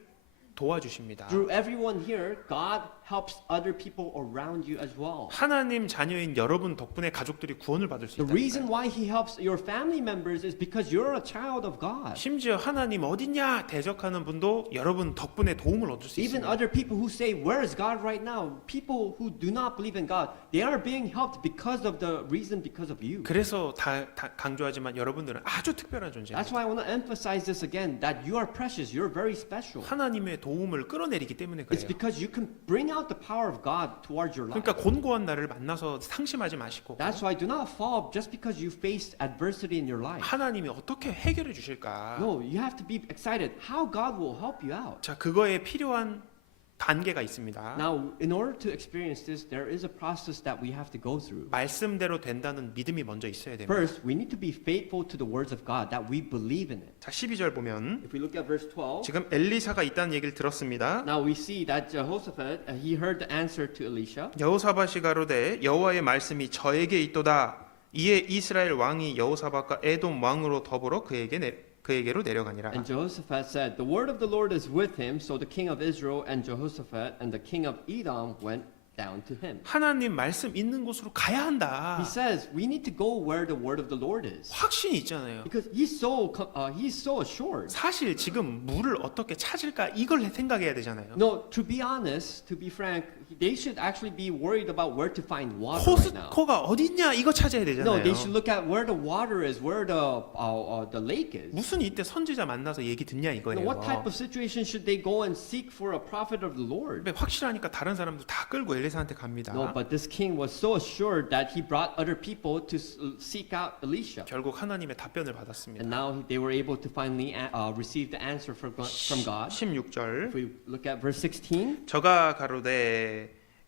도와주십니다. Through everyone here, God helps other people around you as well. 하나님 자녀인 여러분 덕분에 가족들이 구원을 받을 수 The 있다. reason why He helps your family members is because you're a child of God. 심지어 하나님 어딨냐 대적하는 분도 여러분 덕분에 도움을 얻을 수 Even 있습니다. other people who say, Where is God right now? People who do not believe in God, they are being helped because of the reason, because of you. 그래서 다 강조하지만 여러분들은 아주 특별한 존재입니다. That's why I want to emphasize this again, that you are precious, you're very special. 하나님의 도움을 끌어내리기 때문에 It's 그래요. because you can bring out the power of God towards your life. 그러니까 곤고한 날을 만나서 상심하지 마시고 That's why do not fall just because you faced adversity in your life. 하나님이 어떻게 해결해 주실까? No, you have to be excited how God will help you out. 자, 그거에 필요한 단계가 있습니다. Now, in order to experience this, there is a process that we have to go through. 말씀대로 된다는 믿음이 먼저 있어야 됩니다. First, we need to be faithful to the words of God, that we believe in it. 자, 12절 보면 If we look at verse 12, 지금 엘리사가 있다는 얘기를 들었습니다. now we see that Jehoshaphat, he heard the answer to Elisha. 여호사밧이 가로되 여호와의 말씀이 저에게 있도다. 이에 이스라엘 왕이 여호사밧과 에돔 왕으로 더불어 그에게로 내려가니라. And Jehoshaphat said, The word of the Lord is with him. So the king of Israel and Jehoshaphat and the king of Edom went down to him. 하나님 말씀 있는 곳으로 가야 한다. He says, we need to go where the word of the Lord is. 확신이 있잖아요. Because he's so assured. 사실 지금 물을 어떻게 찾을까 이걸 생각해야 되잖아요. No, to be honest, to be frank, they should actually be worried about where to find water right now. 코스코가 어딨냐 이거 찾아야 No, 되잖아요. they should look at where the water is, where the lake is. 무슨 이때 선지자 만나서 얘기 듣냐 Now, 이거예요. what type of situation should they go and seek for a prophet of the Lord? 근데 확실하니까 다른 사람도 다 끌고 엘리사한테 갑니다. No, but this king was so assured that he brought other people to seek out Elisha. 결국 하나님의 답변을 받았습니다. And now they were able to finally receive the answer from God. 16절 If we look at verse 16, 저가 가로되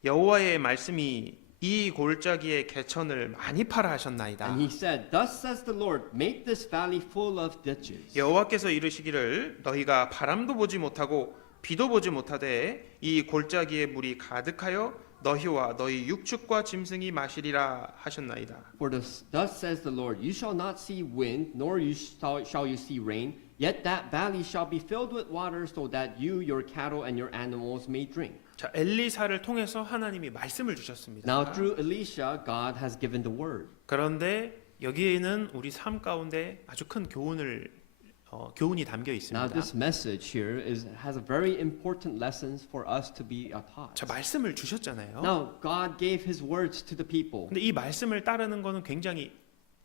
여호와의 말씀이 이 골짜기의 개천을 많이 파라 하셨나이다. and he said, Thus says the Lord, make this valley full of ditches. 여호와께서 이르시기를 너희가 바람도 보지 못하고 비도 보지 못하되 이 골짜기의 물이 가득하여 너희와 너희 육축과 짐승이 마시리라 하셨나이다. For thus says the Lord, you shall not see wind, nor shall you see rain, yet that valley shall be filled with water, so that you, your cattle, and your animals may drink. 자, 엘리사를 통해서 하나님이 말씀을 주셨습니다. Now through Elisha, God has given the word. 그런데 여기에는 우리 삶 가운데 아주 큰 교훈이 담겨 Now 있습니다. this message here has a very important lessons for us to be taught. 자, 말씀을 주셨잖아요. Now God gave His words to the people. 근데 이 말씀을 따르는 거는 굉장히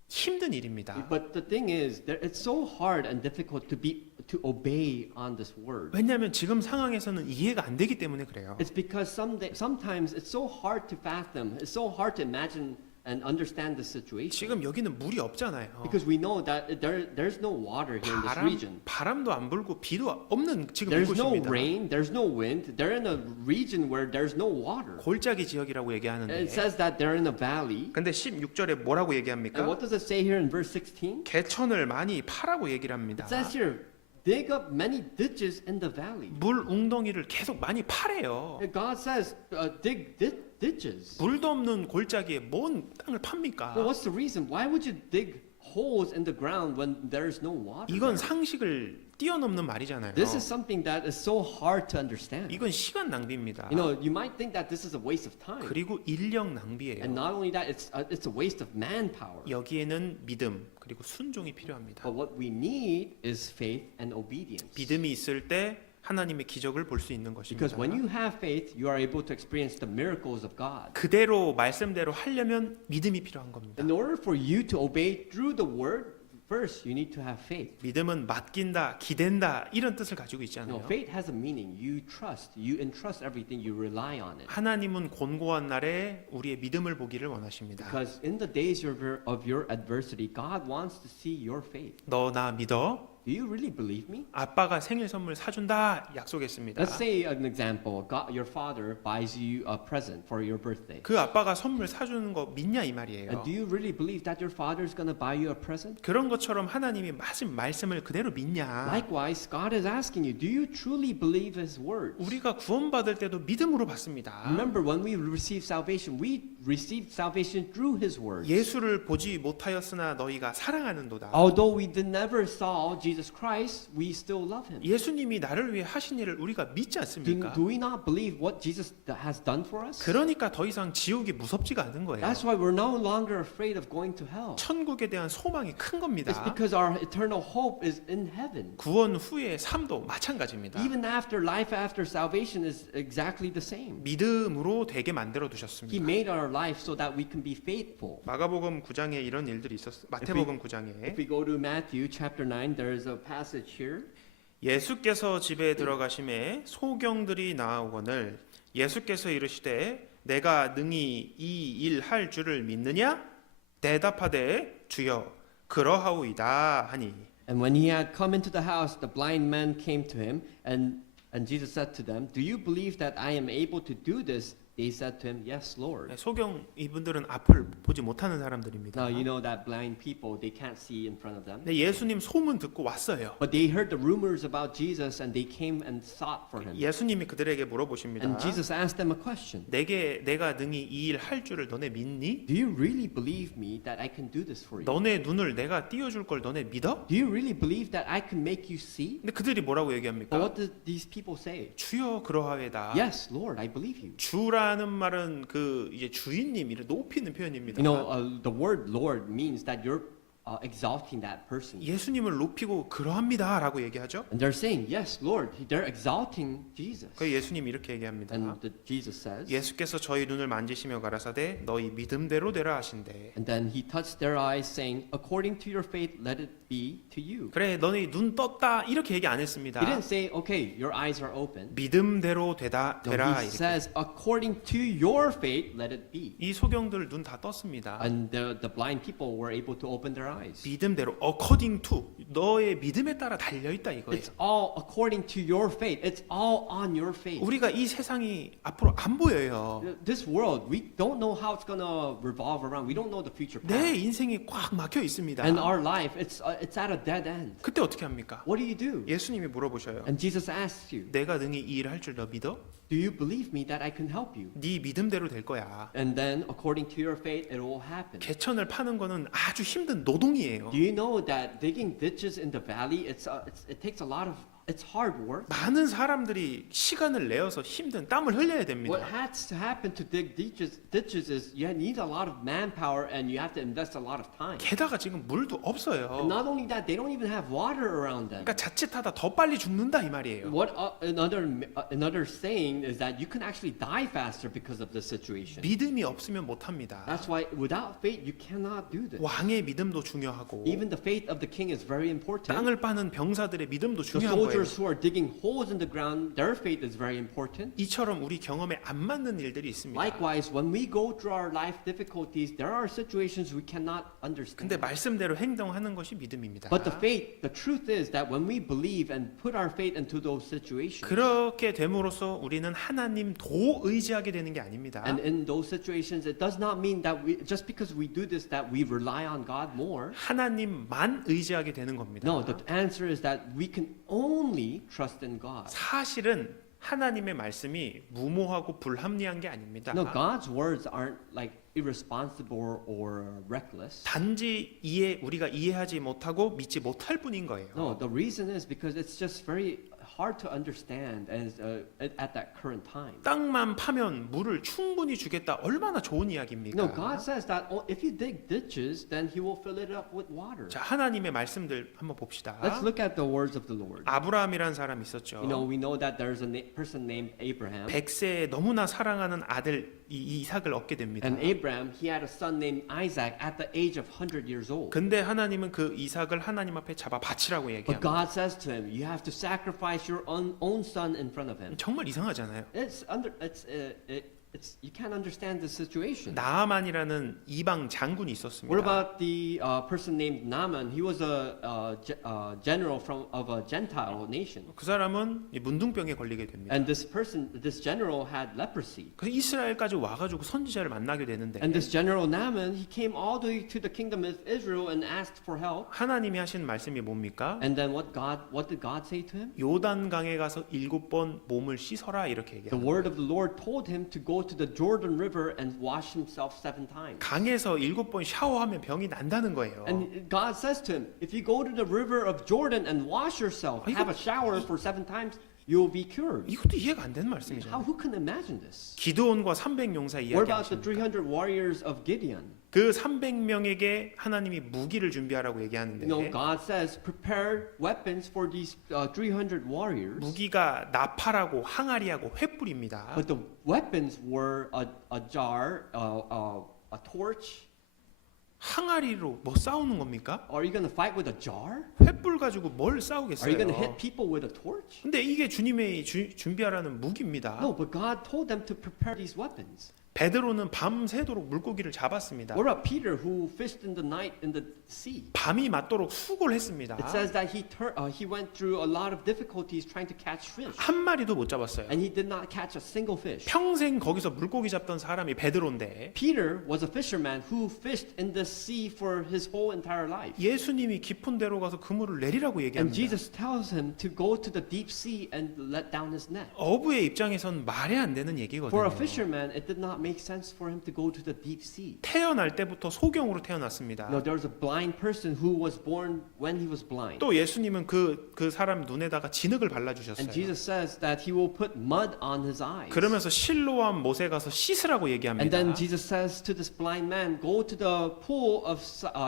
힘든 일입니다. But the thing is, it's so hard and difficult to obey on this word. 왜냐하면 지금 상황에서는 이해가 안 되기 때문에 그래요. It's because sometimes it's so hard to fathom. It's so hard to imagine and understand the situation. 지금 여기는 물이 없잖아요. Because we know that there's no water here in this region. 바람도 안 불고 비도 없는 지금 There's no 이곳입니다. rain, there's no wind. They're in a region where there's no water. 골짜기 지역이라고 얘기하는데 It says that they're in a valley. 근데 16절에 뭐라고 And 얘기합니까? what does it say here in verse 16? 개천을 많이 파라고 얘기를 합니다. It says here, dig up many ditches in the valley. 물 웅덩이를 계속 많이 파래요. God says, dig ditches. 물도 없는 골짜기에 뭔 땅을 팝니까? Well, what's the reason? Why would you dig holes in the ground when there's no water? 이건 there? 상식을 뛰어넘는 말이잖아요. This is something that is so hard to understand. 이건 시간 낭비입니다. You know, you might think that this is a waste of time. 그리고 인력 낭비예요. And not only that, it's a waste of manpower. 여기에는 믿음 그리고 순종이 필요합니다. But what we need is faith and obedience. 믿음이 있을 때 하나님의 기적을 볼 수 있는 것입니다. Because when you have faith, you are able to experience the miracles of God. 그대로 말씀대로 하려면 믿음이 필요한 겁니다. In order for you to obey through the word, first you need to have faith. 믿음은 맡긴다, 기댄다 이런 뜻을 가지고 있지 No, 않아요. faith has a meaning. You trust. You entrust everything. You rely on it. 하나님은 곤고한 날에 우리의 믿음을 보기를 원하십니다. Because in the days of your adversity, God wants to see your faith. 너 나 믿어? Do you really believe me? 아빠가 생일 선물 사준다 약속했습니다. Let's say an example. God, your father buys you a present for your birthday. 그 아빠가 선물 사주는 거 믿냐 이 말이에요. And do you really believe that your father is going to buy you a present? 그런 것처럼 하나님이 말씀을 그대로 믿냐? Likewise, God is asking you, do you truly believe His words? 우리가 구원받을 때도 믿음으로 받습니다. Remember, when we receive salvation, we received salvation through His words. 예수를 보지 못하였으나 너희가 사랑하는도다. Although we did never saw Jesus Christ, we still love Him. 예수님이 나를 위해 하신 일을 우리가 믿지 않습니까? Do we not believe what Jesus has done for us? 그러니까 더 이상 지옥이 무섭지가 않은 거예요. That's why we're no longer afraid of going to hell. 천국에 대한 소망이 큰 It's 겁니다. because our eternal hope is in heaven. 구원 후의 삶도 마찬가지입니다. Even after life after salvation is exactly the same. 믿음으로 되게 만들어 He 두셨습니다. made our life so that we can be faithful. 마가복음 9장에 이런 일들이 있었어요. 마태복음 9장에 If we go to Matthew chapter 9, there is a passage here. 예수께서 집에 들어가심에 소경들이 나아오거늘 예수께서 이르시되 내가 능히 이 일 할 줄을 믿느냐? 대답하되 주여 그러하오이다 하니. And when he had come into the house, the blind men came to him, and Jesus said to them, "Do you believe that I am able to do this?" They said to him, "Yes, Lord." 소경 이분들은 앞을 보지 못하는 사람들입니다. Now you know that blind people, they can't see in front of them. 근데 예수님 소문 듣고 왔어요. But they heard the rumors about Jesus and they came and sought for him. 예수님이 그들에게 물어보십니다. And Jesus asked them a question. 내가 능히 이 일 할 줄을 너네 믿니? Do you really believe me that I can do this for you? 너네 눈을 내가 띄워줄 걸 너네 믿어? Do you really believe that I can make you see? 근데 그들이 뭐라고 But 얘기합니까? what did these people say? 주여 그러하외다. Yes, Lord, I believe you. 주라는 말은 그 이제 주인님을 높이는 표현입니다. You know, the word Lord means that you're exalting that person. 예수님을 높이고 그러합니다라고 얘기하죠. And they're saying, yes, Lord. They're exalting Jesus. 그 예수님이 이렇게 얘기합니다. And Jesus says, 예수께서 저희 눈을 만지시며 가라사대 너희 믿음대로 되라 하신대. and then he touched their eyes, saying, according to your faith, let it be to you. 그래 너희 눈 떴다 이렇게 얘기 안 했습니다. He didn't say, okay, your eyes are open. 믿음대로 No, 되라 he 이렇게. says, according to your faith, let it be. 이 소경들 눈 다 떴습니다. And the blind people were able to open their eyes. 믿음대로 according to 너의 믿음에 따라 달려 있다 이거예요. It's all according to your faith. It's all on your faith. 우리가 이 세상이 앞으로 안 보여요. This world, we don't know how it's gonna revolve around. We don't know the future 내 path. 인생이 꽉 막혀 있습니다. And our life, it's at a dead end. 그때 어떻게 합니까? What do you do? 예수님이 물어보셔요. And Jesus asks you, 내가 능히 이 일을 할 줄 너 믿어? do you believe me that I can help you? 네 믿음대로 될 거야. And then, according to your faith, it will happen. 개천을 파는 거는 아주 힘든 노동이에요. Do you know that digging ditches in the valley, it takes a lot of, it's hard work. 많은 사람들이 시간을 내어서 힘든 땀을 흘려야 됩니다. What has to happen to dig ditches is you need a lot of manpower and you have to invest a lot of time. 게다가 지금 물도 And 없어요. not only that, they don't even have water around them. 그러니까 자칫하다 더 빨리 죽는다 이 말이에요. What another saying is that you can actually die faster because of this situation. 믿음이 없으면 못 합니다. That's why without faith you cannot do this. 왕의 믿음도 중요하고 Even the faith of the king is very important. 땅을 파는 병사들의 믿음도 The 중요한 거예요. soldiers who are digging holes in the ground, their faith is very important. 이처럼 우리 경험에 안 맞는 일들이 있습니다. Likewise, when we go through our life difficulties, there are situations we cannot understand. 근데 말씀대로 행동하는 것이 믿음입니다. But the faith, the truth is that when we believe and put our faith into those situations, 그렇게 됨으로써 우리는 하나님 도 의지하게 되는 게 아닙니다. and in those situations, it does not mean that just because we do this that we rely on God more. 하나님만 의지하게 되는 겁니다. No, the answer is that we can only trust in God. 사실은 하나님의 말씀이 무모하고 불합리한 게 아닙니다. No, God's words aren't like irresponsible or reckless. 단지 우리가 이해하지 못하고 믿지 못할 뿐인 거예요. No, the reason is because it's just very hard to understand at that current time. 땅만 파면 물을 충분히 주겠다. 얼마나 좋은 이야기입니까? No, God says that if you dig ditches, then He will fill it up with water. 자, 하나님의 말씀들 한번 봅시다. Let's look at the words of the Lord. 아브라함이라는 사람 있었죠. You know, we know that there's a person named Abraham. 백세에 너무나 사랑하는 아들 이삭을 얻게 됩니다. And Abraham, he had a son named Isaac at the age of 100 years old. 근데 하나님은 그 이삭을 하나님 앞에 잡아 바치라고 But 얘기합니다. God says to him, you have to sacrifice your own son in front of him. 정말 이상하잖아요. You can't understand the situation. 나아만이라는 이방 장군이 What 있었습니다. about the person named Naaman? He was a general of a Gentile nation. 그 사람은 이 문둥병에 걸리게 됩니다. And this general had leprosy. 그래서 이스라엘까지 와가지고 선지자를 만나게 되는데 And this general Naaman, he came all the way to the kingdom of Israel and asked for help. 하나님이 하신 말씀이 뭡니까? And then what did God say to him? 요단강에 가서 7번 몸을 씻어라 이렇게 The 얘기합니다. word of the Lord told him to go to the Jordan River and wash himself 7 times. 강에서 7번 샤워하면 병이 난다는 거예요. And God says to him, if you go to the river of Jordan and wash yourself, have a shower for 7 times, you will be cured. 이것도 이해가 안 되는 말씀이죠. Who can imagine this? 기드온과 300용사 What about the 이야기하십니다. 300 warriors of Gideon? 그 300명에게 하나님이 무기를 준비하라고 얘기하는데 You know, God says, prepare weapons for these 300 warriors. 무기가 나팔하고 항아리하고 횃불입니다. But the weapons were a jar, a torch. 항아리로 뭐 싸우는 겁니까? Are you going to fight with a jar? 횃불 가지고 뭘 Are 싸우겠어요? you going to hit people with a torch? 근데 이게 주님의 준비하라는 무기입니다. No, but God told them to prepare these weapons. 베드로는 밤새도록 물고기를 잡았습니다. What about Peter who fished in the night in the sea? 밤이 맞도록 수고를 했습니다. It says that he went through a lot of difficulties trying to catch fish. 한 마리도 못 잡았어요. And he did not catch a single fish. 평생 거기서 물고기 잡던 사람이 베드로인데 Peter was a fisherman who fished in the sea for his whole entire life. 예수님이 깊은 데로 가서 그물을 내리라고 And 얘기합니다. Jesus tells him to go to the deep sea and let down his net. 어부의 입장에선 말이 안 되는 For a 얘기거든요. fisherman, it did not make sense for him to go to the deep sea. 태어날 때부터 소경으로 태어났습니다. No, there was a blind person who was born when he was blind. 또 예수님은 그 사람 눈에다가 진흙을 발라주셨어요. And Jesus says that he will put mud on his eyes. 그러면서 실로암 못에 가서 씻으라고 And 얘기합니다. then Jesus says to this blind man, go to the pool of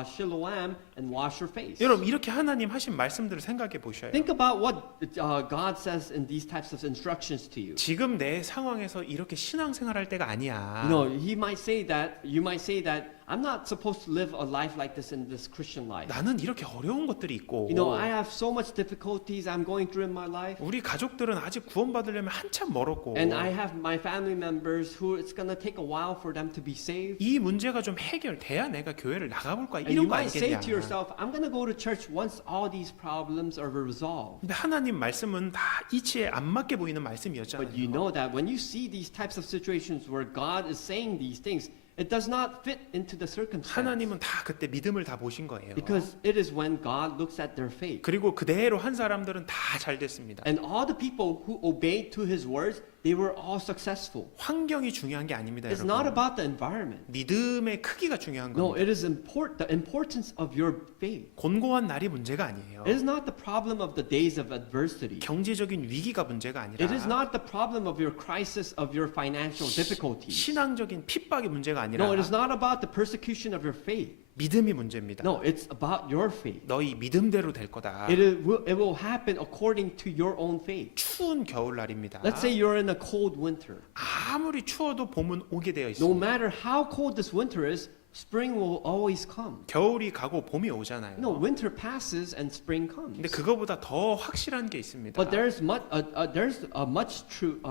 Siloam and wash your face. 여러분 이렇게 하나님 하신 말씀들을 생각해 보셔요. Think about what God says in these types of instructions to you. 지금 내 상황에서 이렇게 신앙생활할 때가 아니야. You know, you might say that I'm not supposed to live a life like this in this Christian life. 나는 이렇게 어려운 것들이 있고 You know, I have so much difficulties I'm going through in my life. 우리 가족들은 아직 구원받으려면 한참 멀었고 And I have my family members who it's going to take a while for them to be saved. 이 문제가 좀 해결돼야 내가 교회를 나가볼까 And you 이런 거 might say 아니겠냐. to yourself, I'm going to go to church once all these problems are resolved. 근데 하나님 말씀은 다 이치에 안 맞게 보이는 말씀이었잖아요. But you know that when you see these types of situations where God is saying these things, it does not fit into the circumstance. 하나님은 다 그때 믿음을 다 보신 거예요. Because it is when God looks at their faith. 그리고 그대로 한 사람들은 다 잘 됐습니다. And all the people who obeyed to his words, they were all successful. 환경이 중요한 게 아닙니다, It's not 여러분. about the environment. 믿음의 크기가 중요한 No, 겁니다. it is the importance of your faith. 곤고한 날이 문제가 아니에요. It is not the problem of the days of adversity. 경제적인 위기가 문제가 아니라 It is not the problem of your crisis of your financial difficulties. 신앙적인 핍박이 문제가 아니라 No, it is not about the persecution of your faith. 믿음이 문제입니다. No, it's about your faith. 너희 믿음대로 될 거다. It will happen according to your own faith. 추운 겨울날입니다. Let's say you're in a cold winter. 아무리 추워도 봄은 오게 되어 No 있습니다. matter how cold this winter is, spring will always come. 겨울이 가고 봄이 오잖아요. No, winter passes and spring comes. 근데 그거보다 더 확실한 게 있습니다. But there's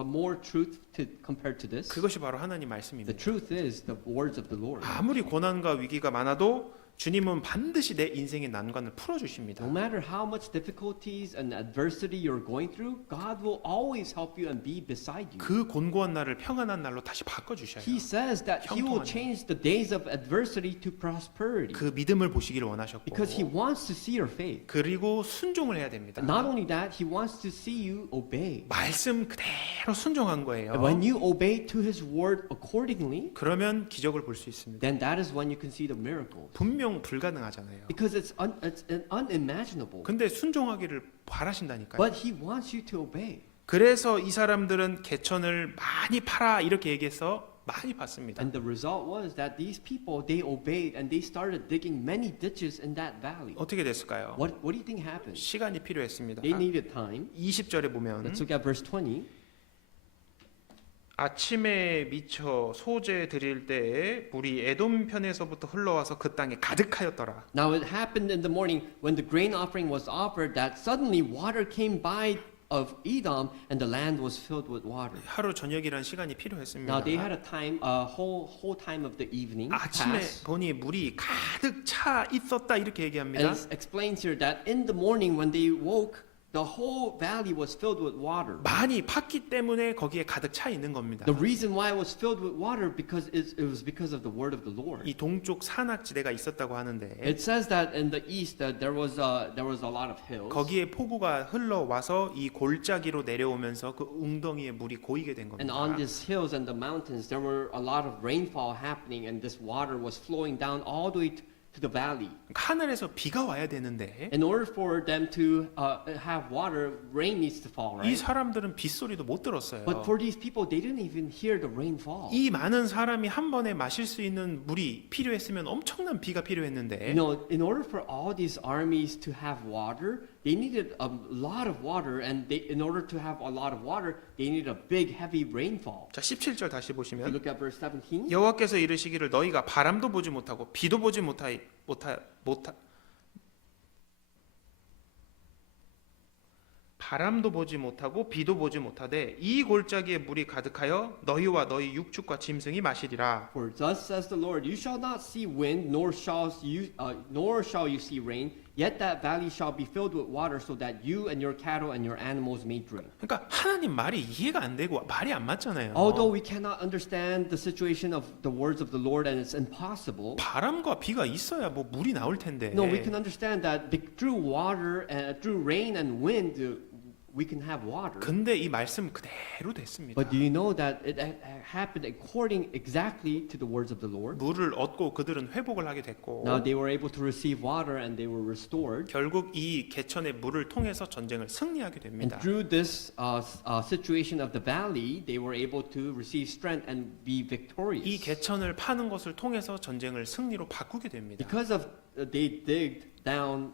more truth compared to this. 그것이 바로 하나님 The 말씀입니다. truth is the words of the Lord. 아무리 고난과 위기가 많아도 주님은 반드시 내 인생의 난관을 풀어주십니다. No matter how much difficulties and adversity you're going through, God will always help you and be beside you. 그 곤고한 날을 평안한 날로 다시 바꿔주셔요. He says that He will 형통한 change the days of adversity to prosperity 그 믿음을 보시기를 원하셨고 because He wants to see your faith. 그리고 순종을 해야 됩니다. And not only that, He wants to see you obey. 말씀 그대로 순종한 거예요. And when you obey to His word accordingly, 그러면 기적을 볼 수 있습니다. then that is when you can see the miracle. 분명 불가능하잖아요. Because it's unimaginable. 근데 순종하기를 바라신다니까요. But He wants you to obey. 그래서 이 사람들은 개천을 많이 팔아 이렇게 얘기해서 많이 팠습니다. And the result was that these people, they obeyed and they started digging many ditches in that valley. 어떻게 됐을까요? What do you think happened? 시간이 필요했습니다. They needed time. 20절에 보면 Let's look at verse 20. 아침에 미쳐 소재 드릴 때에 물이 에돔 편에서부터 흘러와서 그 땅에 가득하였더라. Now it happened in the morning when the grain offering was offered that suddenly water came by of Edom and the land was filled with water. 하루 저녁이란 시간이 필요했습니다. Now they had a time, whole time of the evening 아침에 passed. 보니 물이 가득 차 있었다 이렇게 And 얘기합니다. it explains here that in the morning when they woke, the whole valley was filled with water. 많이 팠기 때문에 거기에 가득 차 있는 겁니다. The reason why it was filled with water because it was because of the word of the Lord. 이 동쪽 산악지대가 있었다고 하는데 It says that in the east that there was a lot of hills. 거기에 폭우가 흘러와서 이 골짜기로 내려오면서 그 웅덩이에 물이 고이게 된 And on 겁니다. these hills and the mountains there were a lot of rainfall happening and this water was flowing down all the way to the valley. 하늘에서 비가 와야 되는데 In order for them to have water, rain needs to fall, 이 right? 사람들은 빗소리도 못 들었어요. But for these people, they didn't even hear the rain fall. 이 많은 사람이 한 번에 마실 수 있는 물이 필요했으면 엄청난 비가 필요했는데 You know, in order for all these armies to have water, they needed a lot of water, and in order to have a lot of water, they needed a big, heavy rainfall. 자 17절 다시 If you 보시면 look at verse 17, 여호와께서 이르시기를 너희가 바람도 보지 못하고 비도 보지 바람도 보지 못하고 비도 보지 못하되 이 골짜기에 물이 가득하여 너희와 너희 육축과 짐승이 마시리라. For thus says the Lord, you shall not see wind, nor shall you see rain, yet that valley shall be filled with water, so that you and your cattle and your animals may drink. 그러니까 하나님 말이 이해가 안 되고 말이 안 맞잖아요. Although we cannot understand the situation of the words of the Lord and it's impossible, 바람과 비가 있어야 뭐 물이 나올 텐데. no, we can understand that through water, through rain and wind, we can have water. 근데 이 말씀 그대로 됐습니다. But do you know that it happened according exactly to the words of the Lord? 물을 얻고 그들은 회복을 하게 됐고 Now they were able to receive water and they were restored. 결국 이 개천의 물을 통해서 전쟁을 승리하게 And 됩니다. through this situation of the valley, they were able to receive strength and be 이 victorious. 개천을 파는 것을 통해서 전쟁을 승리로 바꾸게 됩니다. Because of they digged down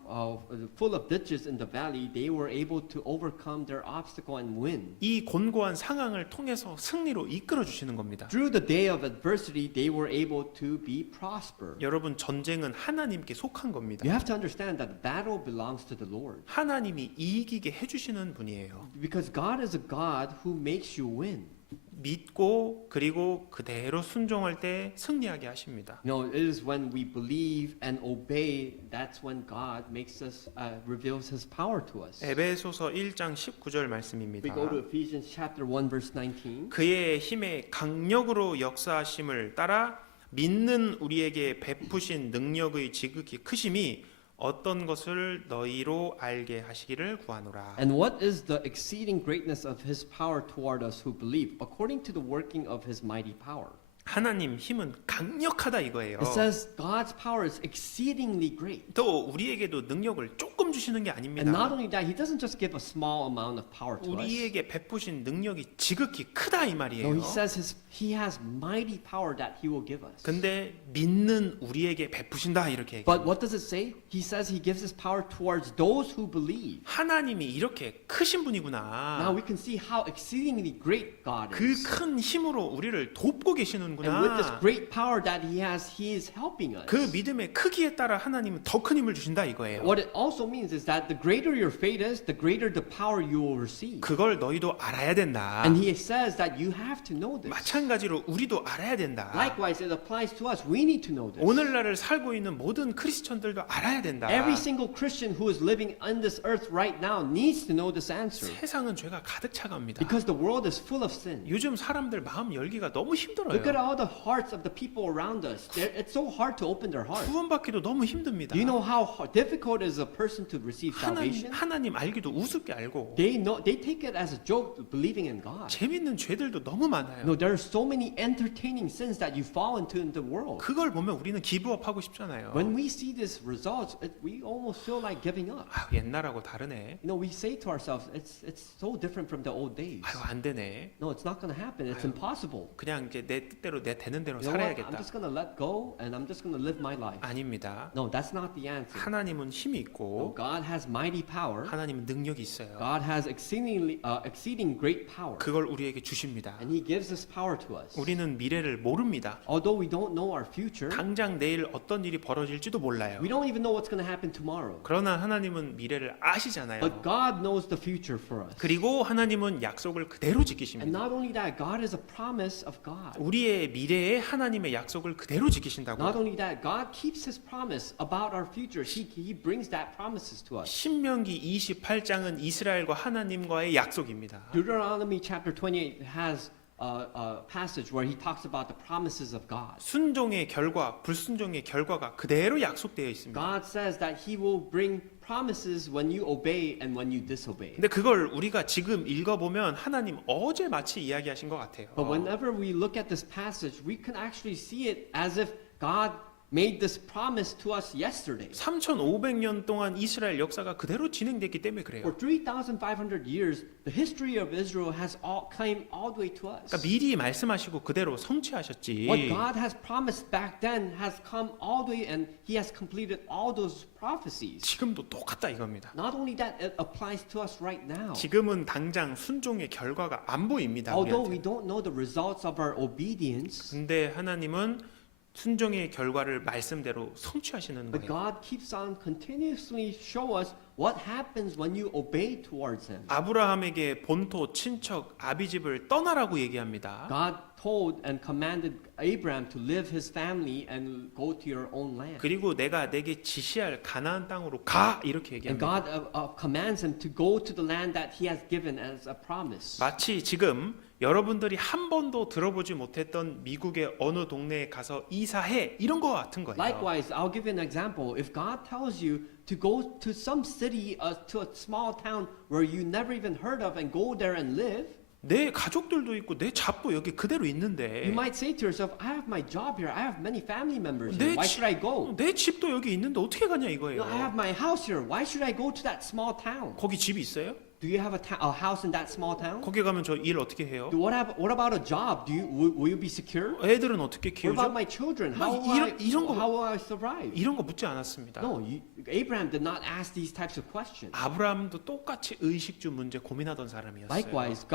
full of ditches in the valley, they were able to overcome their obstacle and win. 이 곤고한 상황을 통해서 승리로 이끌어 주시는 겁니다. Through the day of adversity, they were able to be prosper. 여러분 전쟁은 하나님께 속한 겁니다. You have to understand that the battle belongs to the Lord. 하나님이 이기게 해주시는 분이에요. Because God is a God who makes you win. 믿고 그리고 그대로 순종할 때 승리하게 하십니다. No, it is when we believe and obey, that's when God makes us, reveals His power to us. 에베소서 1장 19절 말씀입니다. We go to Ephesians chapter 1 verse 19. 그의 힘의 강력으로 역사하심을 따라 믿는 우리에게 베푸신 능력의 지극히 크심이 어떤 것을 너희로 알게 하시기를 구하노라. And what is the exceeding greatness of His power toward us who believe, according to the working of His mighty power? 하나님 힘은 강력하다 이거예요. It says God's power is exceedingly great. 또 우리에게도 능력을 조금 주시는 게 And not 아닙니다. only that, He doesn't just give a small amount of power to us. 우리에게 베푸신 능력이 지극히 크다 이 No, 말이에요. He says He has mighty power that He will give us. 근데 믿는 우리에게 베푸신다 이렇게 얘기해요. But what does it say? He says He gives His power towards those who believe. 하나님이 이렇게 크신 Now 분이구나. we can see how exceedingly great God 그 is. 큰 힘으로 우리를 돕고 계시는구나. And with this great power that He has, He is helping us. 그 믿음의 크기에 따라 하나님은 더 큰 힘을 주신다 이거예요. What it also means means is that the greater your faith is, the greater the power you will receive. 그걸 너희도 알아야 된다. And he says that you have to know this. 마찬가지로 우리도 알아야 된다. Likewise, it applies to us. We need to know this. 오늘날을 살고 있는 모든 크리스천들도 알아야 된다. Every single Christian who is living on this earth right now needs to know this answer. 세상은 죄가 가득 차갑니다. Because the world is full of sin. 요즘 사람들 마음 열기가 너무 힘들어요. Look at all the hearts of the people around us. It's so hard to open their heart. 구원받기도 너무 힘듭니다. Do you know how difficult it is a person to receive salvation? 하나님 알기도 우습게 알고 They take it as a joke believing in God. 재밌는 죄들도 너무 많아요. No, there are so many entertaining sins that you fall into in the world. 그걸 보면 우리는 기브업 하고 싶잖아요. When we see these results, we almost feel like giving up. 아, 옛날하고 다르네. You know, we say to ourselves, it's so different from the old days. 아유, 안 되네. No, it's not going to happen. It's impossible. 그냥 이제 내 뜻대로 내 되는 대로 You know what? I'm 살아야겠다. just going to let go and I'm just going to live my life. 아닙니다. No, that's not the answer. 하나님은 힘이 No, 있고 God has mighty power. 하나님은 능력이 있어요. God has exceeding great power. 그걸 우리에게 주십니다. And He gives this power to us. 우리는 미래를 모릅니다. Although we don't know our future, 당장 내일 어떤 일이 벌어질지도 몰라요. we don't even know what's going to happen tomorrow. 그러나 하나님은 미래를 아시잖아요. But God knows the future for us. 그리고 하나님은 약속을 그대로 And 지키십니다. not only that, God is a promise of God. 우리의 미래에 하나님의 약속을 그대로 지키신다고. Not only that, God keeps His promise about our future. He brings that promises to us. 신명기 28장은 이스라엘과 하나님과의 약속입니다. Deuteronomy chapter 28 has a passage where he talks about the promises of God. 순종의 결과, 불순종의 결과가 그대로 약속되어 있습니다. God says that He will bring promises when you obey and when you disobey. 근데 그걸 우리가 지금 읽어보면 하나님 어제 마치 이야기하신 것 같아요. But whenever we look at this passage, we can actually see it as if God made this promise to us yesterday. 3,500년 동안 이스라엘 역사가 그대로 진행됐기 때문에 For 그래요. 3,500 years, the history of Israel has came all the way to us. 그러니까 미리 말씀하시고 그대로 성취하셨지. What God has promised back then has come all the way and He has completed all those prophecies. 지금도 똑같다 이겁니다. Not only that, it applies to us right now. 지금은 당장 순종의 결과가 안 보입니다. Although we 우리한테. don't know the results of our obedience, 근데 하나님은 순종의 결과를 말씀대로 성취하시는 but 거예요. God keeps on continuously show us what happens when you obey towards Him. 아브라함에게 본토, 친척, 아비집을 떠나라고 얘기합니다. God told and commanded Abraham to leave his family and go to your own land. 그리고 내가 내게 지시할 가나안 땅으로 가 이렇게 And 얘기합니다. God commands him to go to the land that He has given as a promise. 마치 지금 여러분들이 한 번도 들어보지 못했던 미국의 어느 동네에 가서 이사해 이런 거 같은 거예요. Likewise, I'll give you an example. If God tells you to go to some city, to a small town where you never even heard of and go there and live, 내 가족들도 있고 내 잡도 여기 그대로 있는데 you might say to yourself, I have my job here. I have many family members 내 here. Why 집- should I go? 내 집도 여기 있는데 어떻게 가냐 이거예요. No, I have my house here. Why should I go to that small town? 거기 집이 있어요? Do you have a house in that small town? 거기 가면 저 일 어떻게 해요? What about a job? Will you be secure? 애들은 어떻게 What about 키우죠? my children? 막 How will I survive? 이런 거 묻지 않았습니다. No, Abraham did not ask these types of questions. 아브라함도 똑같이 의식주 문제 고민하던 사람이었어요. Likewise,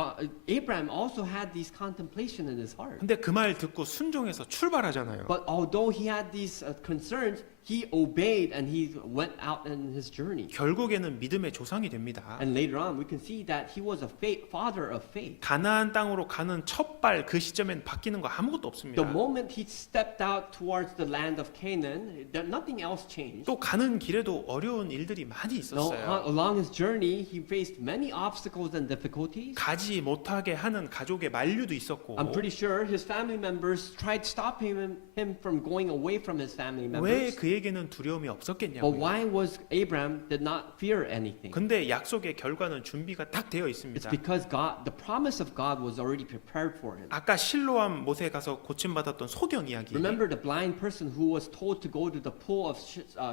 Abraham also had these contemplation in his heart. 근데 그 말 듣고 순종해서 출발하잖아요. But although he had these concerns, he obeyed and he went out in his journey. 결국에는 믿음의 조상이 됩니다. And later on, we can see that he was a father of faith. 가나안 땅으로 가는 첫 발 그 시점엔 바뀌는 거 아무것도 없습니다. The moment he stepped out towards the land of Canaan, nothing else changed. 또 가는 길에도 어려운 일들이 많이 No, 있었어요. along his journey, he faced many obstacles and difficulties. 가지 못하게 하는 가족의 만류도 있었고 I'm pretty sure his family members tried stopping him from going away from his family 왜 members. 그에게는 두려움이 But 없었겠냐고요. why was Abraham did not fear anything? 근데 약속의 결과는 준비가 딱 되어 It's 있습니다. because the promise of God was already prepared for him. 아까 실로암 못에 가서 고침받았던 소경 이야기. Remember the blind person who was told to go to the pool of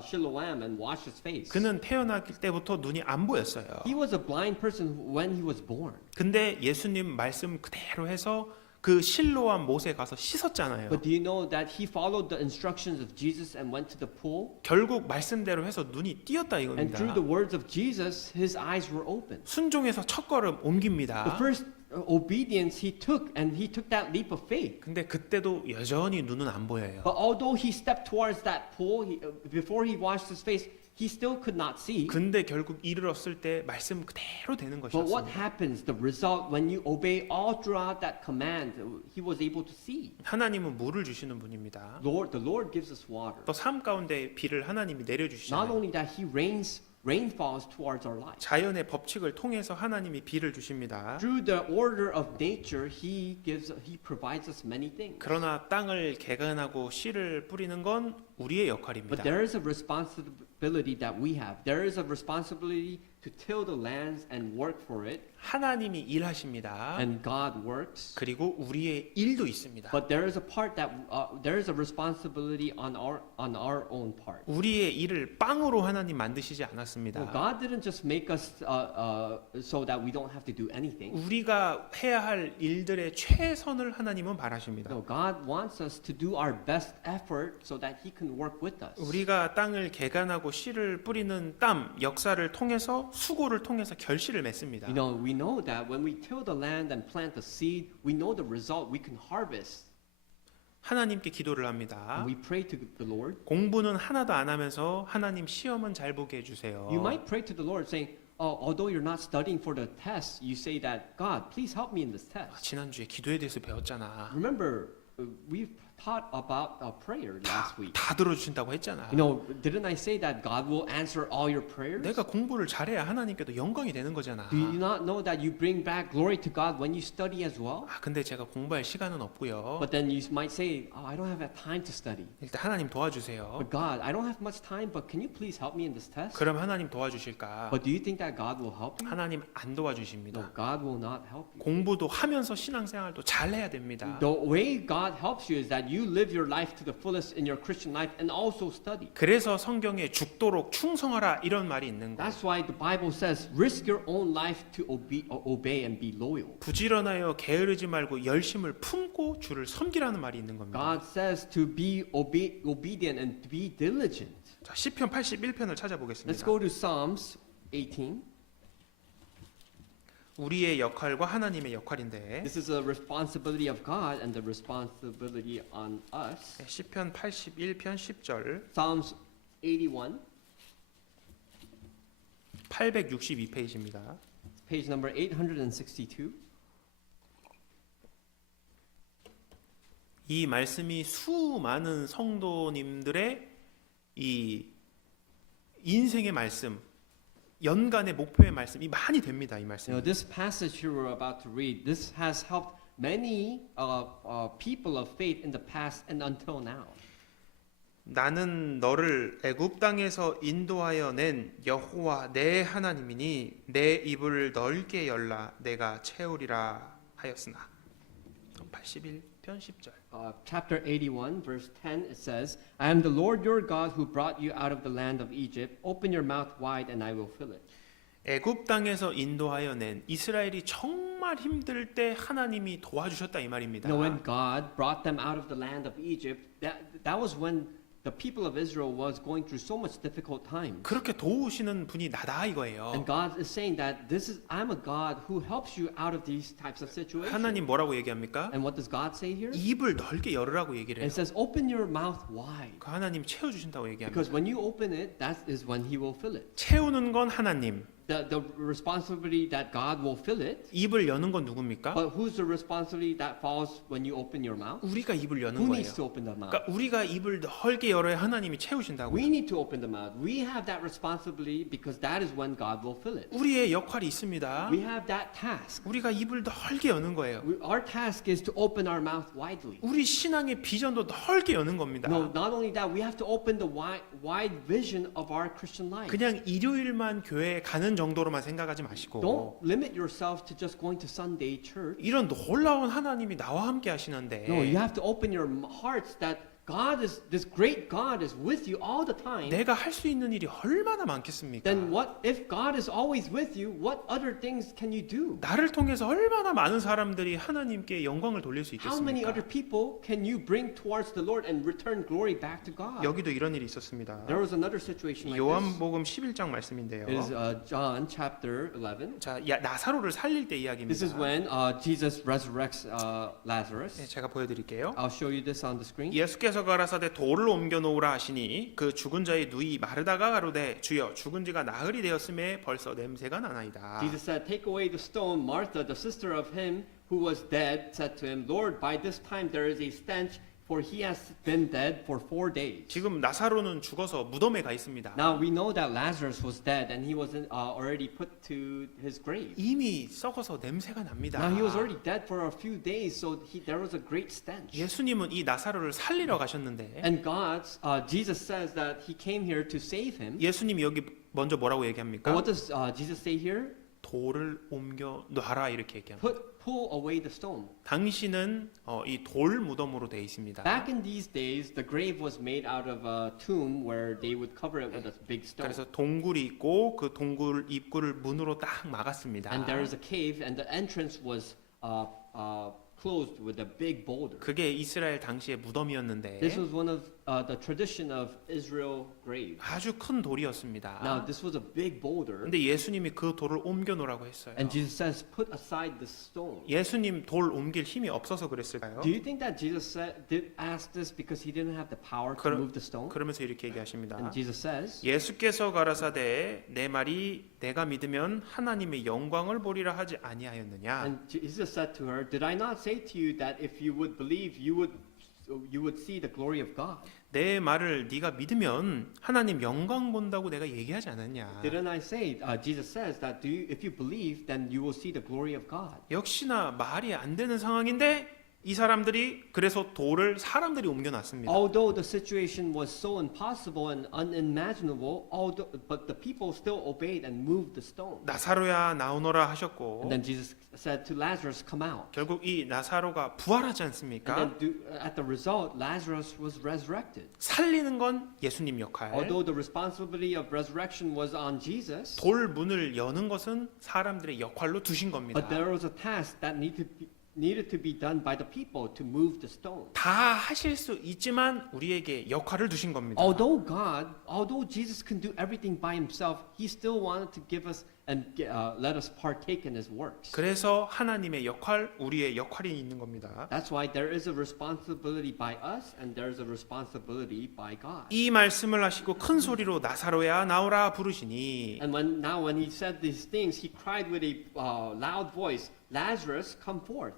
Siloam and wash his face? 그는 태어났을 때부터 눈이 안 보였어요. He was a blind person when he was born. 근데 예수님 말씀 그대로 해서 그 실로암 못에 가서 씻었잖아요. But do you know that he followed the instructions of Jesus and went to the pool? 결국 말씀대로 해서 눈이 띄었다 And 이겁니다. through the words of Jesus, his eyes were open. 순종해서 첫걸음 The 옮깁니다. first obedience he took, and he took that leap of faith. 근데 그때도 여전히 눈은 안 보여요. But although he stepped towards that pool, before he washed his face, he still could not see. 근데 결국 이르렀을 때 말씀 그대로 되는 But what 것이었습니다. happens? The result when you obey all throughout that command, he was able to see. 하나님은 물을 주시는 분입니다. The Lord gives us water. 또 삶 가운데 비를 하나님이 Not 내려주시잖아요. only that, he rain falls towards our life. 자연의 법칙을 통해서 하나님이 비를 주십니다. Through the order of nature, he provides us many things. 그러나 땅을 개간하고 씨를 뿌리는 건 우리의 But 역할입니다. there is a responsibility that we have. There is a responsibility to till the lands and work for it, 하나님이 일하십니다. and God works. 그리고 우리의 일도 있습니다. But there is a part that there is a responsibility on our own part. 우리의 일을 빵으로 하나님 만드시지 않았습니다. Well, God didn't just make us so that we don't have to do anything. 우리가 해야 할 일들의 최선을 하나님은 바라십니다. No, God wants us to do our best effort so that He can work with us. 우리가 땅을 개간하고 씨를 뿌리는 땀, 역사를 통해서 수고를 통해서 결실을 맺습니다. We know that when we till the land and plant the seed, we know the result we can harvest. 하나님께 기도를 합니다. And we pray to the Lord. 공부는 하나도 안 하면서 하나님 시험은 잘 보게 해주세요. You might pray to the Lord saying, although you're not studying for the test, you say that, God, please help me in this test. 지난주에 기도에 대해서 배웠잖아. Remember, we've taught about prayer last week. 다 들어주신다고 했잖아. Didn't I say that God will answer all your prayers? 내가 공부를 잘해야 하나님께도 영광이 되는 거잖아. Do you not know that you bring back glory to God when you study as well? 근데 제가 공부할 시간은 없고요. But then you might say, I don't have time to study. 일단 하나님 도와주세요. But God, I don't have much time, but can you please help me in this test? 그럼 하나님 도와주실까? But do you think that God will help you? 하나님 안 No, 도와주십니다. God will not help you. 공부도 하면서 신앙생활도 잘 해야 됩니다. The way God helps you is that you live your life to the fullest in your Christian life and also study. 그래서 성경에 죽도록 충성하라 이런 말이 있는 거예요. That's why the Bible says, risk your own life to obey and be loyal. 부지런하여 게으르지 말고 열심을 품고 주를 섬기라는 말이 있는 겁니다. God says to be obedient and to be diligent. 자, 시편 81편을 Let's 찾아보겠습니다. go to Psalms 18. 우리의 역할과 하나님의 역할인데 This is a responsibility of God and the responsibility on us. 시편 81편 10절 Psalms 81, 862페이지입니다. page number 862. 이 말씀이 수많은 성도님들의 이 인생의 말씀, 연간의 목표의 말씀이 많이 됩니다. 이 말씀. This passage here we're about to read, this has helped many people of faith in the past and until now. 나는 너를 애굽 땅에서 인도하여 낸 여호와 내 하나님이니 내 입을 넓게 열라 내가 채우리라 하였으나. 81편 10절. Chapter 81, verse 10, it says, I am the Lord your God who brought you out of the land of Egypt. Open your mouth wide and I will fill it. 애굽 땅에서 인도하여 낸 이스라엘이 정말 힘들 때 하나님이 도와주셨다 이 말입니다. When God brought them out of the land of Egypt, that was when the people of Israel was going through so much difficult times. 그렇게 도우시는 분이 나다 이거예요. And God is saying that I'm a God who helps you out of these types of situations. 하나님 뭐라고 얘기합니까? And what does God say here? 입을 넓게 열으라고 얘기를 해요. It says, open your mouth wide. 그 하나님 채워주신다고 얘기합니다. Because when you open it, that is when He will fill it. 채우는 건 하나님, The responsibility that God will fill it. 입을 여는 건 누굽니까? But who's the responsibility that falls when you open your mouth? 우리가 입을 여는 Who 거예요. needs to open the mouth? 그러니까 우리가 입을 넓게 열어야 하나님이 채우신다고. We need to open the mouth. We have that responsibility because that is when God will fill it. 우리의 역할이 있습니다. We have that task. 우리가 입을 넓게 여는 거예요. Our task is to open our mouth widely. 우리 신앙의 비전도 넓게 여는 겁니다. No, not only that, we have to open the wide vision of our Christian life. 그냥 일요일만 교회에 가는 정도로만 생각하지 마시고 Don't limit yourself to just going to Sunday church. 이런 놀라운 하나님이 나와 함께 하시는데 No, you have to open your hearts that this great God is with you all the time. 내가 할 수 있는 일이 얼마나 많겠습니까? Then what if God is always with you? What other things can you do? 나를 통해서 얼마나 많은 사람들이 하나님께 영광을 돌릴 수 How many 있겠습니까? other people can you bring towards the Lord and return glory back to God? 여기도 이런 일이 있었습니다. There was another situation like this. 요한복음 11장 말씀인데요. It is John chapter 11. 자, 나사로를 살릴 때 이야기입니다. This is when Jesus resurrects Lazarus. 네, 제가 보여드릴게요. I'll show you this on the screen. 예수께서 예수께서 가라사대 돌을 옮겨 놓으라 하시니 그 죽은 자의 누이 마르다가 가로되 주여 죽은 지가 나흘이 되었음에 벌써 냄새가 나나이다. Jesus said, "Take away the stone." Martha, the sister of him who was dead, said to him, "Lord, by this time there is a stench, for he has been dead for 4 days." 지금 나사로는 죽어서 무덤에 가 있습니다. Now we know that Lazarus was dead and he was already put to his grave. 이미 썩어서 냄새가 납니다. Now he was already dead for a few days, so there was a great stench. 예수님은 이 나사로를 살리러 가셨는데 And Jesus says that he came here to save him. 예수님이 여기 먼저 뭐라고 And 얘기합니까? what does Jesus say here? 돌을 옮겨 놔라 이렇게 얘기합니다. Pull away the stone. 당시는 이 돌 무덤으로 되어 있습니다. Back in these days, the grave was made out of a tomb where they would cover it with a big stone. 그래서 동굴이 있고 그 동굴 입구를 문으로 딱 막았습니다. And there is a cave, and the entrance was closed with a big boulder. 그게 이스라엘 당시의 무덤이었는데 This was one of the tradition of Israel graves. 아주 큰 돌이었습니다. Now, this was a big boulder, 근데 예수님이 그 돌을 옮겨 놓으라고 했어요. and Jesus says, "Put aside this stone." 예수님 돌 옮길 힘이 없어서 그랬을까요? Do you think that Jesus did ask this because he didn't have the power to move the stone? 그러면서 이렇게 얘기하십니다. And Jesus says, 예수께서 가라사대 내 말이 내가 믿으면 하나님의 영광을 보리라 하지 아니하였느냐? and Jesus said to her, "Did I not say to you that if you would believe, you would see the glory of God? 내 말을 네가 믿으면 하나님 영광 본다고 내가 얘기하지 않았냐? Didn't I say?" Jesus says that if you believe, then you will see the glory of God. 역시나 말이 안 되는 상황인데 이 사람들이 그래서 돌을 사람들이 옮겨놨습니다. Although the situation was so impossible and unimaginable, but the people still obeyed and moved the stone. 나사로야 나오너라 하셨고 And then Jesus said to Lazarus, "Come out." 결국 이 나사로가 부활하지 않습니까? And then at the result, Lazarus was resurrected. 살리는 건 예수님 역할. Although the responsibility of resurrection was on Jesus, 돌 문을 여는 것은 사람들의 역할로 두신 겁니다. but there was a task that needed to be done by the people to move the stone. 다 하실 수 있지만 우리에게 역할을 두신 겁니다. Although Jesus can do everything by himself, he still wanted to give us and let us partake in his works. 그래서 하나님의 역할, 우리의 역할이 있는 겁니다. That's why there is a responsibility by us and there is a responsibility by God. 이 말씀을 하시고 큰 소리로 나사로야 나오라 부르시니 And when he said these things, he cried with a loud voice, "Lazarus, come forth."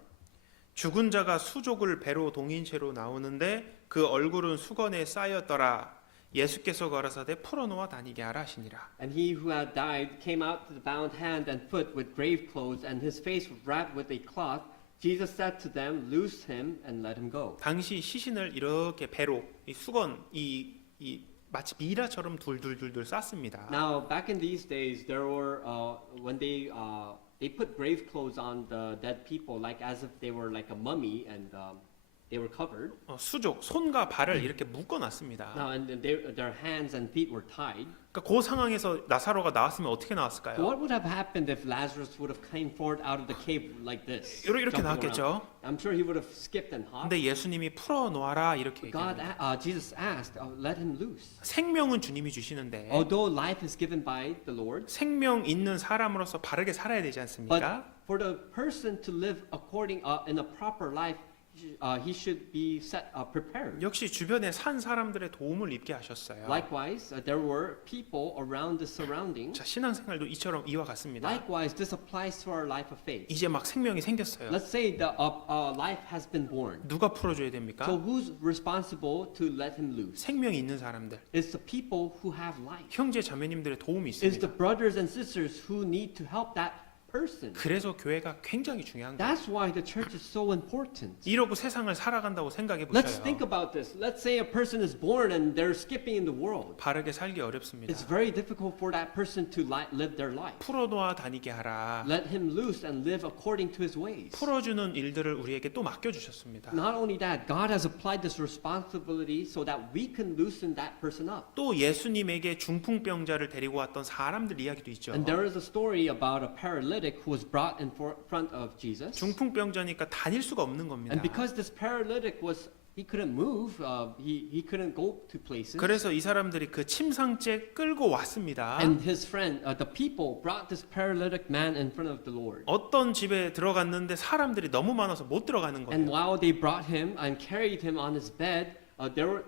죽은 자가 수족을 배로 동인 채로 나오는데 그 얼굴은 수건에 쌓였더라. 예수께서 가라사대 풀어놓아 다니게 하라 하시니라. And he who had died came out to the bound hand and foot with grave clothes, and his face was wrapped with a cloth. Jesus said to them, "Loose him and let him go." 당시 시신을 이렇게 배로 이 수건 이 마치 미라처럼 둘둘둘둘 쌌습니다. Now, back in these days, there were when they put grave clothes on the dead people, like as if they were like a mummy, and they were covered. 수족 손과 발을 이렇게 묶어놨습니다. Now, and their hands and feet were tied. 그러니까 그 상황에서 나사로가 나왔으면 어떻게 So 나왔을까요? what would have happened if Lazarus would have came forward out of the cave like this? 이렇게 jumping 나왔겠죠. around? I'm sure he would have skipped and hopped. 근데 예수님이 풀어놓아라 이렇게 God, 얘기합니다. Jesus asked, "Let him loose." 생명은 주님이 주시는데 Although life is given by the Lord, 생명 있는 사람으로서 바르게 살아야 되지 but 않습니까? for the person to live according in a proper life, he should be set prepared. 역시 주변에 산 사람들의 도움을 입게 하셨어요. Likewise, there were people around the surroundings. 자, 신앙생활도 이와 같습니다. Likewise, this applies to our life of faith. 이제 막 생명이 생겼어요. Let's say the life has been born. 누가 풀어줘야 됩니까? So who's responsible to let him loose? 생명이 있는 사람들, It's the people who have life. 형제 자매님들의 도움이 It's the 있습니다. brothers and sisters who need to help that person. 그래서 교회가 굉장히 중요한 거예요. That's why the church is so important. 이러고 세상을 살아간다고 생각해 Let's think 보세요. about this. Let's say a person is born and they're skipping in the world. 바르게 살기 어렵습니다. It's very difficult for that person to live their life. 풀어놓아 다니게 하라. Let him loose and live according to his ways. 풀어주는 일들을 우리에게 또 맡겨주셨습니다. Not only that, God has applied this responsibility so that we can loosen that person up. 또 예수님에게 중풍병자를 데리고 왔던 사람들 이야기도 있죠. And there is a story about a paralytic who was brought in front of Jesus. 중풍병자니까 다닐 수가 없는 겁니다. And because this paralytic he couldn't move, he couldn't go to places. 그래서 이 사람들이 그 침상째 끌고 왔습니다. And his friend, the people brought this paralytic man in front of the Lord. 어떤 집에 들어갔는데 사람들이 너무 많아서 못 들어가는 And 거예요. while they brought him and carried him on his bed,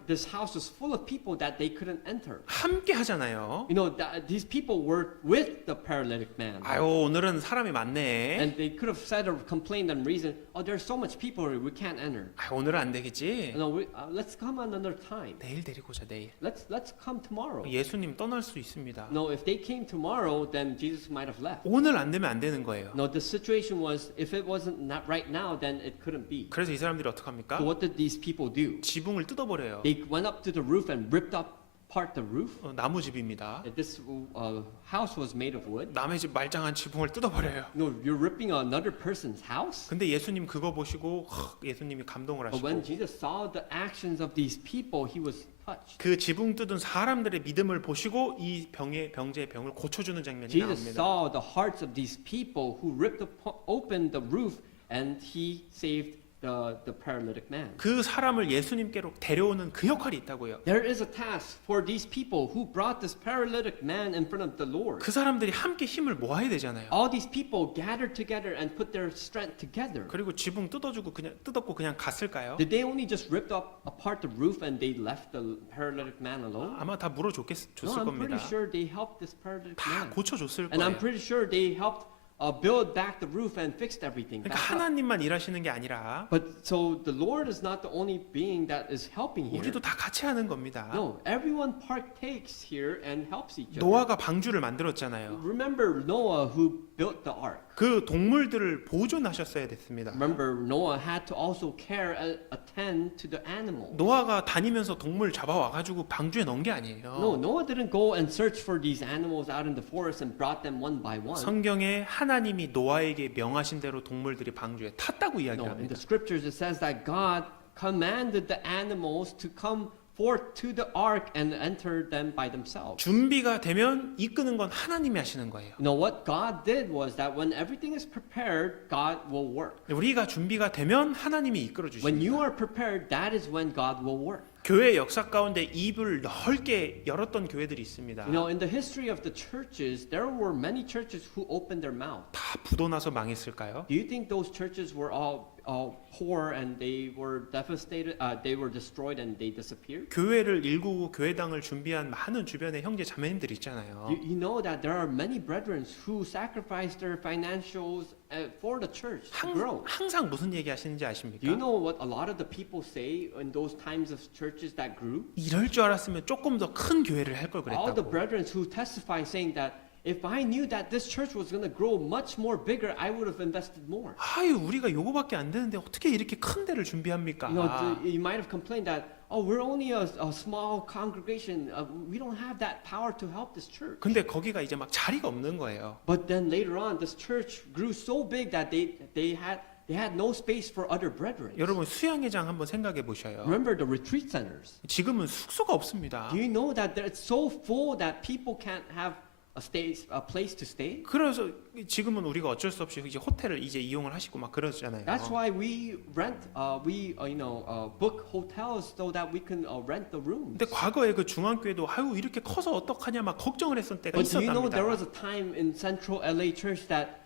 this house was full of people that they couldn't enter. 함께 하잖아요. You know, these people were with the paralytic man. 아유 오늘은 사람이 많네. And they could have said or complained and reasoned, oh, there's so much people here, we can't enter. 아유 오늘은 안 되겠지. No, let's come another time. 내일 데리고 오자 내일. Let's come tomorrow. 예수님 떠날 수 있습니다. No, if they came tomorrow, then Jesus might have left. 오늘 안 되면 안 되는 거예요. No, the situation was, if it wasn't not right now, then it couldn't be. 그래서 이 사람들이 어떻게 합니까? So what did these people do? 지붕을 뜯어버려요. They went up to the roof and ripped apart the roof. 나무 집입니다. This house was made of wood. 남의 집 말짱한 지붕을 뜯어버려요. No, you're ripping another person's house. 근데 예수님 그거 보시고 예수님이 감동을 But when 하시고 Jesus saw the actions of these people, he was touched. 그 지붕 뜯은 사람들의 믿음을 보시고 이 병자의 병을 고쳐주는 장면이 Jesus 나옵니다. saw the hearts of these people who ripped open the roof, and he saved the paralytic man. 그 사람을 예수님께로 데려오는 그 역할이 있다고요. There is a task for these people who brought this paralytic man in front of the Lord. 그 사람들이 함께 힘을 모아야 되잖아요. All these people gathered together and put their strength together. 그리고 지붕 뜯어주고 그냥 뜯었고 그냥 갔을까요? Did they only just rip apart the roof and they left the paralytic man alone? 아마 다 No, 물어줬을 I'm 겁니다. pretty sure they helped this paralytic 다 man. 고쳐줬을 And I'm 거예요. pretty sure they helped build back the roof and fixed everything 그러니까 back up. 하나님만 일하시는 게 아니라 But so the Lord is not the only being that is helping here. 우리도 다 같이 하는 겁니다. No, everyone partakes here and helps each other. 노아가 방주를 만들었잖아요. Remember Noah who built the ark. 그 동물들을 보존하셨어야 됐습니다. Remember Noah had to also care attend to the animals. 노아가 다니면서 동물 잡아와가지고 방주에 넣은 게 아니에요. No, Noah didn't go and search for these animals out in the forest and brought them one by one. 성경에 하나님이 노아에게 명하신 대로 동물들이 방주에 탔다고 No, in 이야기합니다. the scriptures it says that God commanded the animals to come forth to the ark and enter them by themselves. 준비가 되면 이끄는 건 하나님이 하시는 거예요. You know what God did was that when everything is prepared, God will work. 우리가 준비가 되면 하나님이 이끌어 When you 주십니다. are prepared, that is when God will work. 교회 역사 가운데 입을 넓게 열었던 교회들이 있습니다. You know, in the history of the churches, there were many churches who opened their mouth. 다 부도나서 망했을까요? Do you think those churches were all poor and they were devastated? They were destroyed and they disappeared? 교회를 일구고 교회당을 준비한 많은 주변의 형제 자매님들 있잖아요. You know that there are many brethren who sacrificed their financials for the church to grow. 항상 무슨 얘기 하시는지 Do you 아십니까? know what a lot of the people say in those times of churches that grew? 이럴 줄 알았으면 조금 더 큰 교회를 할 걸 All the 그랬다고. brethren who testify saying that if I knew that this church was going to grow much more bigger, I would have invested more. 아유 우리가 요거밖에 안 되는데 어떻게 이렇게 큰 데를 준비합니까? You know, you might have complained that, oh, we're only a small congregation. We don't have that power to help this church. 근데 거기가 이제 막 자리가 없는 거예요. But then later on, this church grew so big that they had no space for other brethren. 여러분 수양회장 한번 생각해 보셔요. Remember the retreat centers. 지금은 숙소가 없습니다. Do you know that it's so full that people can't have a place to stay? 그래서 지금은 우리가 어쩔 수 없이 이제 호텔을 이제 이용을 하시고 막 그러잖아요. That's why we rent, book hotels so that we can rent the rooms. 근데 과거에 그 중앙교회도 아유 이렇게 커서 어떡하냐 막 걱정을 했던 때가 But do you know there was 있었답니다. a time in Central LA Church that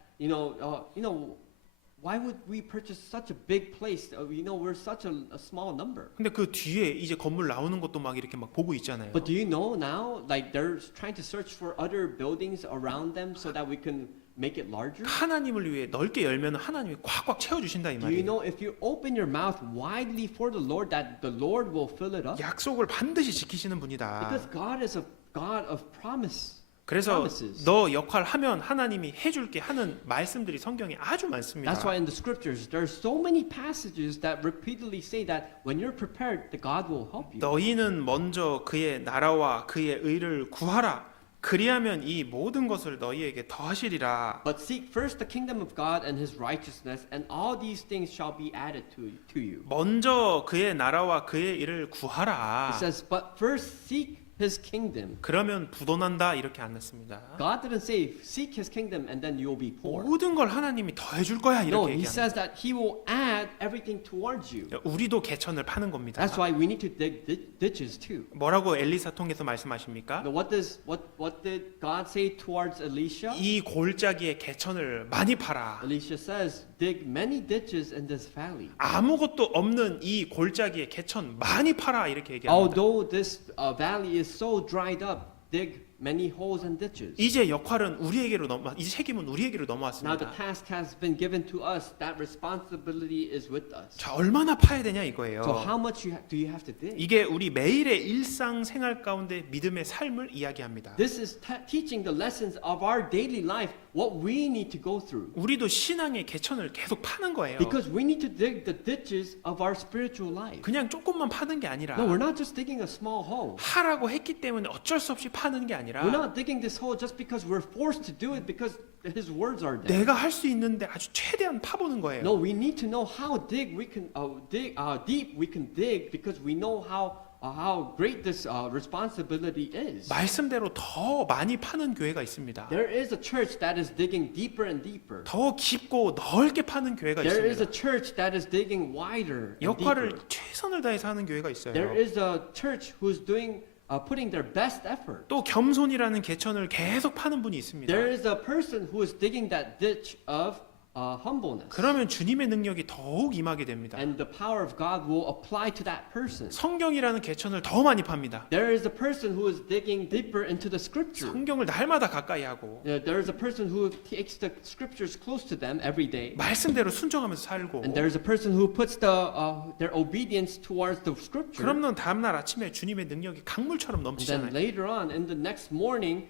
why would we purchase such a big place? We're such a small number. 근데 그 뒤에 이제 건물 나오는 것도 막 이렇게 막 보고 있잖아요. But do you know now, like they're trying to search for other buildings around them so that we can make it larger? 하나님을 위해 넓게 열면 하나님이 꽉꽉 채워 주신다 이 Do you 말이에요. know if you open your mouth widely for the Lord, that the Lord will fill it up? 약속을 반드시 지키시는 분이다. Because God is a God of promise. 그래서 promises. 너 역할 하면 하나님이 해줄게 하는 말씀들이 성경에 아주 많습니다. That's why in the scriptures there's so many passages that repeatedly say that when you're prepared, the God will help you. 너희는 먼저 그의 나라와 그의 의를 구하라. 그리하면 이 모든 것을 너희에게 더하시리라. But seek first the kingdom of God and His righteousness, and all these things shall be added to you. 먼저 그의 나라와 그의 일을 구하라. It says, but first seek His kingdom. 그러면 부도난다 이렇게 안 했습니다. God didn't say seek His kingdom and then you'll be poor. 모든 걸 하나님이 더해줄 거야 No, 이렇게 He 얘기합니다. says that He will add everything towards you. 우리도 개천을 파는 겁니다. That's why we need to dig ditches too. 뭐라고 엘리사 통해서 말씀하십니까? Now, what did God say towards Elisha? 이 골짜기에 개천을 많이 팔아. Elisha says, dig many ditches in this valley. 아무것도 없는 이 골짜기에 개천 많이 팔아 이렇게 얘기합니다. Although this valley is so dried up, dig many holes and ditches. 이제 역할은 우리에게로 이제 책임은 우리에게로 Now the 넘어왔습니다. task has been given to us. That responsibility is with us. 자, 얼마나 파야 되냐 So 이거예요. how much do you have to dig? 이게 우리 매일의 일상 생활 가운데 믿음의 삶을 이야기합니다. This is teaching the lessons of our daily life, what we need to go through. 우리도 신앙의 개천을 계속 파는 거예요. Because we need to dig the ditches of our spiritual life. 그냥 조금만 파는 게 아니라 No, we're not just digging a small hole. 하라고 했기 때문에 어쩔 수 없이 파는 게 아니라 We're not digging this hole just because we're forced to do it because His words are there. 내가 할 수 있는데 아주 최대한 파보는 거예요. No, we need to know how deep we can dig because we know how great this responsibility is. 말씀대로 더 많이 파는 교회가 있습니다. There is a church that is digging deeper and deeper. 더 깊고 넓게 파는 교회가 There is 있습니다. a church that is digging wider and 역할을 deeper. 최선을 다해서 하는 교회가 있어요. There is a church who's putting their best effort. 또 겸손이라는 개천을 계속 파는 분이 있습니다. There is a person who is digging that ditch of humbleness. 그러면 주님의 능력이 더욱 임하게 됩니다. And the power of God will apply to that person. 성경이라는 개천을 더 많이 팝니다. There is a person who is digging deeper into the scripture. 성경을 날마다 가까이 하고 There is a person who takes the scriptures close to them every day. 말씀대로 순종하면서 살고 And there is a person who puts their obedience towards the scripture. 그러면 다음날 아침에 주님의 능력이 강물처럼 And then 넘치잖아요. later on, in the next morning,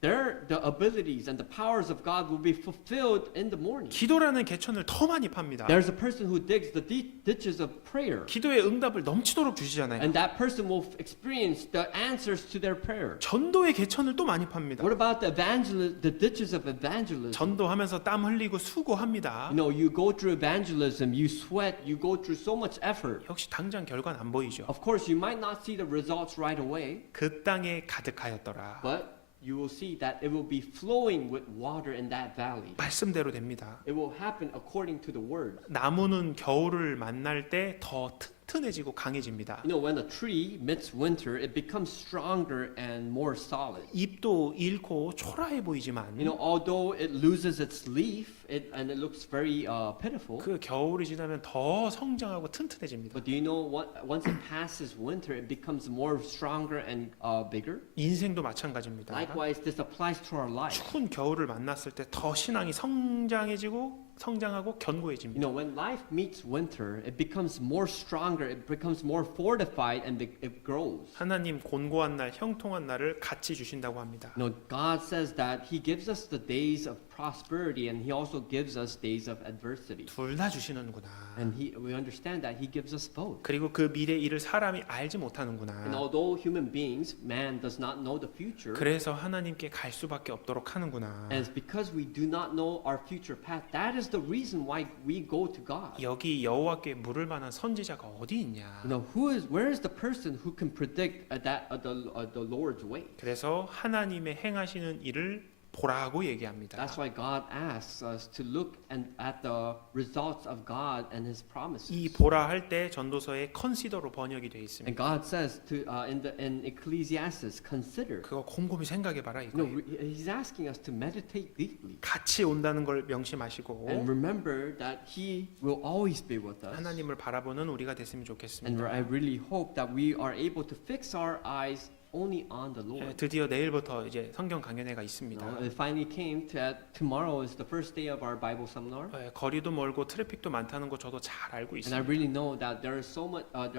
the abilities and the powers of God will be fulfilled in the morning. 기도라는 개천을 더 많이 팝니다. There's a person who digs the ditches of prayer. 기도의 응답을 넘치도록 주시잖아요. And that person will experience the answers to their prayer. 전도의 개천을 또 많이 팝니다. What about the ditches of evangelism? 전도하면서 땀 흘리고 수고합니다. You know, you go through evangelism, you sweat, you go through so much effort. 역시 당장 결과는 안 보이죠. Of course, you might not see the results right away, 그 땅에 가득하였더라. but you will see that it will be flowing with water in that valley. 말씀대로 됩니다. It will happen according to the word. 나무는 겨울을 만날 때 더 튼튼해지고 강해집니다. You know, when a tree meets winter, it becomes stronger and more solid. 잎도 잃고 초라해 보이지만 You know, although it loses its leaf and it looks very pitiful, 그 겨울이 지나면 더 성장하고 튼튼해집니다. but do you know what? Once it passes winter, it becomes more stronger and bigger. 인생도 마찬가지입니다. Likewise, this applies to our life. 추운 겨울을 만났을 때 더 신앙이 성장하고 You 견고해집니다. know, when life meets winter, it becomes more stronger, it becomes more fortified, and it grows. 하나님 곤고한 날, 형통한 날을 같이 주신다고 합니다. You know, God says that He gives us the days of prosperity, and He also gives us days of adversity. 둘 다 주시는구나. And we understand that He gives us both. 그리고 그 미래 일을 사람이 알지 And 못하는구나. although human beings, man does not know the future, 그래서 하나님께 갈 수밖에 없도록 하는구나. and it's because we do not know our future path. That is the reason why we go to God. 여기 여호와께 물을 만한 선지자가 어디 있냐? You know, where is the person who can predict the Lord's way? 그래서 하나님의 행하시는 일을 보라고 얘기합니다. That's why God asks us to look at the results of God and His promises. 이 보라 할 때 전도서에 컨시더로 번역이 되어 있습니다. And God says in Ecclesiastes, consider. 그거 곰곰이 생각해 봐라 You know, 이거예요. He's asking us to meditate deeply 같이 온다는 걸 명심하시고 and remember that He will always be with us. 하나님을 바라보는 우리가 됐으면 And 좋겠습니다. I really hope that we are able to fix our eyes only on the Lord. 드디어 내일부터 이제 성경 강연회가 있습니다. You know, it finally came to that tomorrow is the first day of our Bible seminar. 거리도 멀고 트래픽도 많다는 거 저도 잘 알고 And I 있습니다. really know that there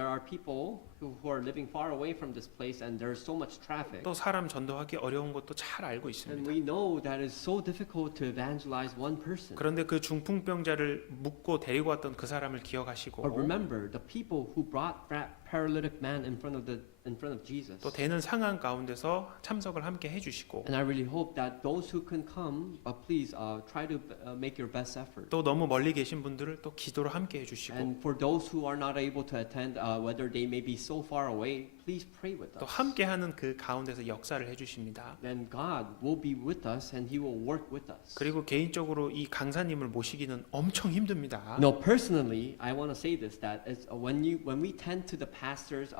are people who are living far away from this place, and there's so much traffic. 또 사람 전도하기 어려운 것도 잘 알고 And 있습니다. we know that it's so difficult to evangelize one person. 그런데 그 중풍병자를 묶고 데리고 왔던 그 사람을 기억하시고 But remember the people who brought that paralytic man in front of Jesus. 또 되는 상황 가운데서 참석을 함께 해주시고 And I really hope that those who can come, please try to make your best effort. 또 너무 멀리 계신 분들을 또 기도로 함께 해주시고 And for those who are not able to attend, whether they may be so far away, please pray with 또 us. 함께하는 그 가운데서 역사를 해주십니다. Then God will be with us, and He will work with us. 그리고 개인적으로 이 강사님을 모시기는 엄청 힘듭니다. No, personally, I want to say this: that when we tend to the pastors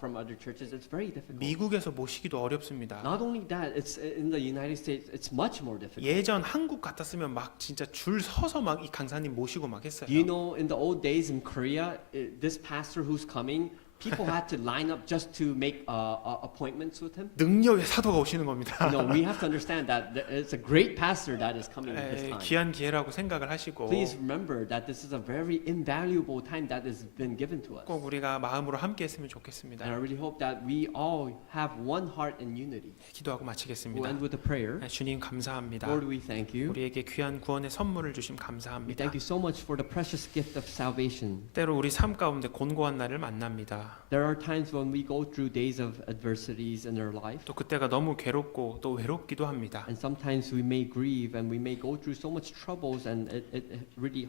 from other churches, it's very difficult. difficult. 미국에서 모시기도 어렵습니다. Not only that, it's in the United States. It's much more difficult. 예전 한국 같았으면 막 진짜 줄 서서 막 이 강사님 모시고 막 했어요. Do you know in the old days in Korea, this pastor who's coming, people had to line up just to make appointments with him. 능력의 사도가 오시는 겁니다. You know, we have to understand that it's a great pastor that is coming at this time. 귀한 기회라고 생각을 하시고 Please remember that this is a very invaluable time that has been given to us. 꼭 우리가 마음으로 함께 했으면 And I 좋겠습니다. really hope that we all have one heart and unity. 기도하고 We'll 마치겠습니다. end with a prayer. 주님 감사합니다. Lord, we thank you. 우리에게 귀한 구원의 선물을 주심 We 감사합니다. thank you so much for the precious gift of salvation. 때로 우리 삶 가운데 곤고한 날을 만납니다. There are times when we go through days of adversities in our life. 또 그때가 너무 괴롭고 또 외롭기도 합니다. And sometimes we may grieve and we may go through so much troubles and it really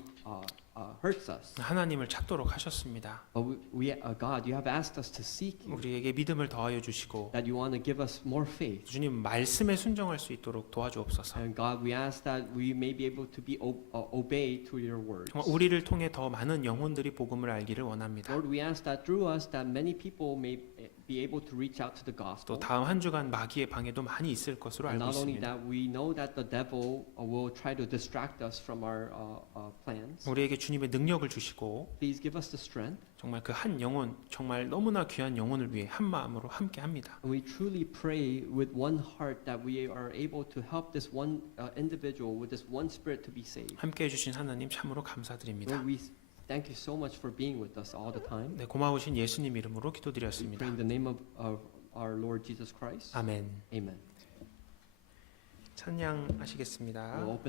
hurts us. 하나님을 찾도록 하셨습니다. But God, you have asked us to seek you, 우리에게 믿음을 더하여 주시고 that you want to give us more faith. 주님 말씀에 순종할 수 있도록 도와주옵소서. And God, we ask that we may be able to be obey to your words. 정말 우리를 통해 더 많은 영혼들이 복음을 알기를 원합니다. Lord, we ask that through us that many people may be able to reach out to the 또 gospel. 다음 한 주간 마귀의 방해도 많이 있을 것으로 And 알고 not only 있습니다. that, we know that the devil will try to distract us from our plans. 우리에게 주님의 능력을 주시고 Please give us the strength. 정말 그 한 영혼, 정말 너무나 귀한 영혼을 위해 한 마음으로 함께 합니다. And we truly pray with one heart that we are able to help this one individual with this one spirit to be saved. 함께 해주신 하나님 참으로 감사드립니다. Lord, we thank you so much for being with us all the time. 네, 고마우신 예수님 이름으로 We 기도드렸습니다. pray in the name of our Lord Jesus Christ. 아멘. Amen. 찬양하시겠습니다. We'll open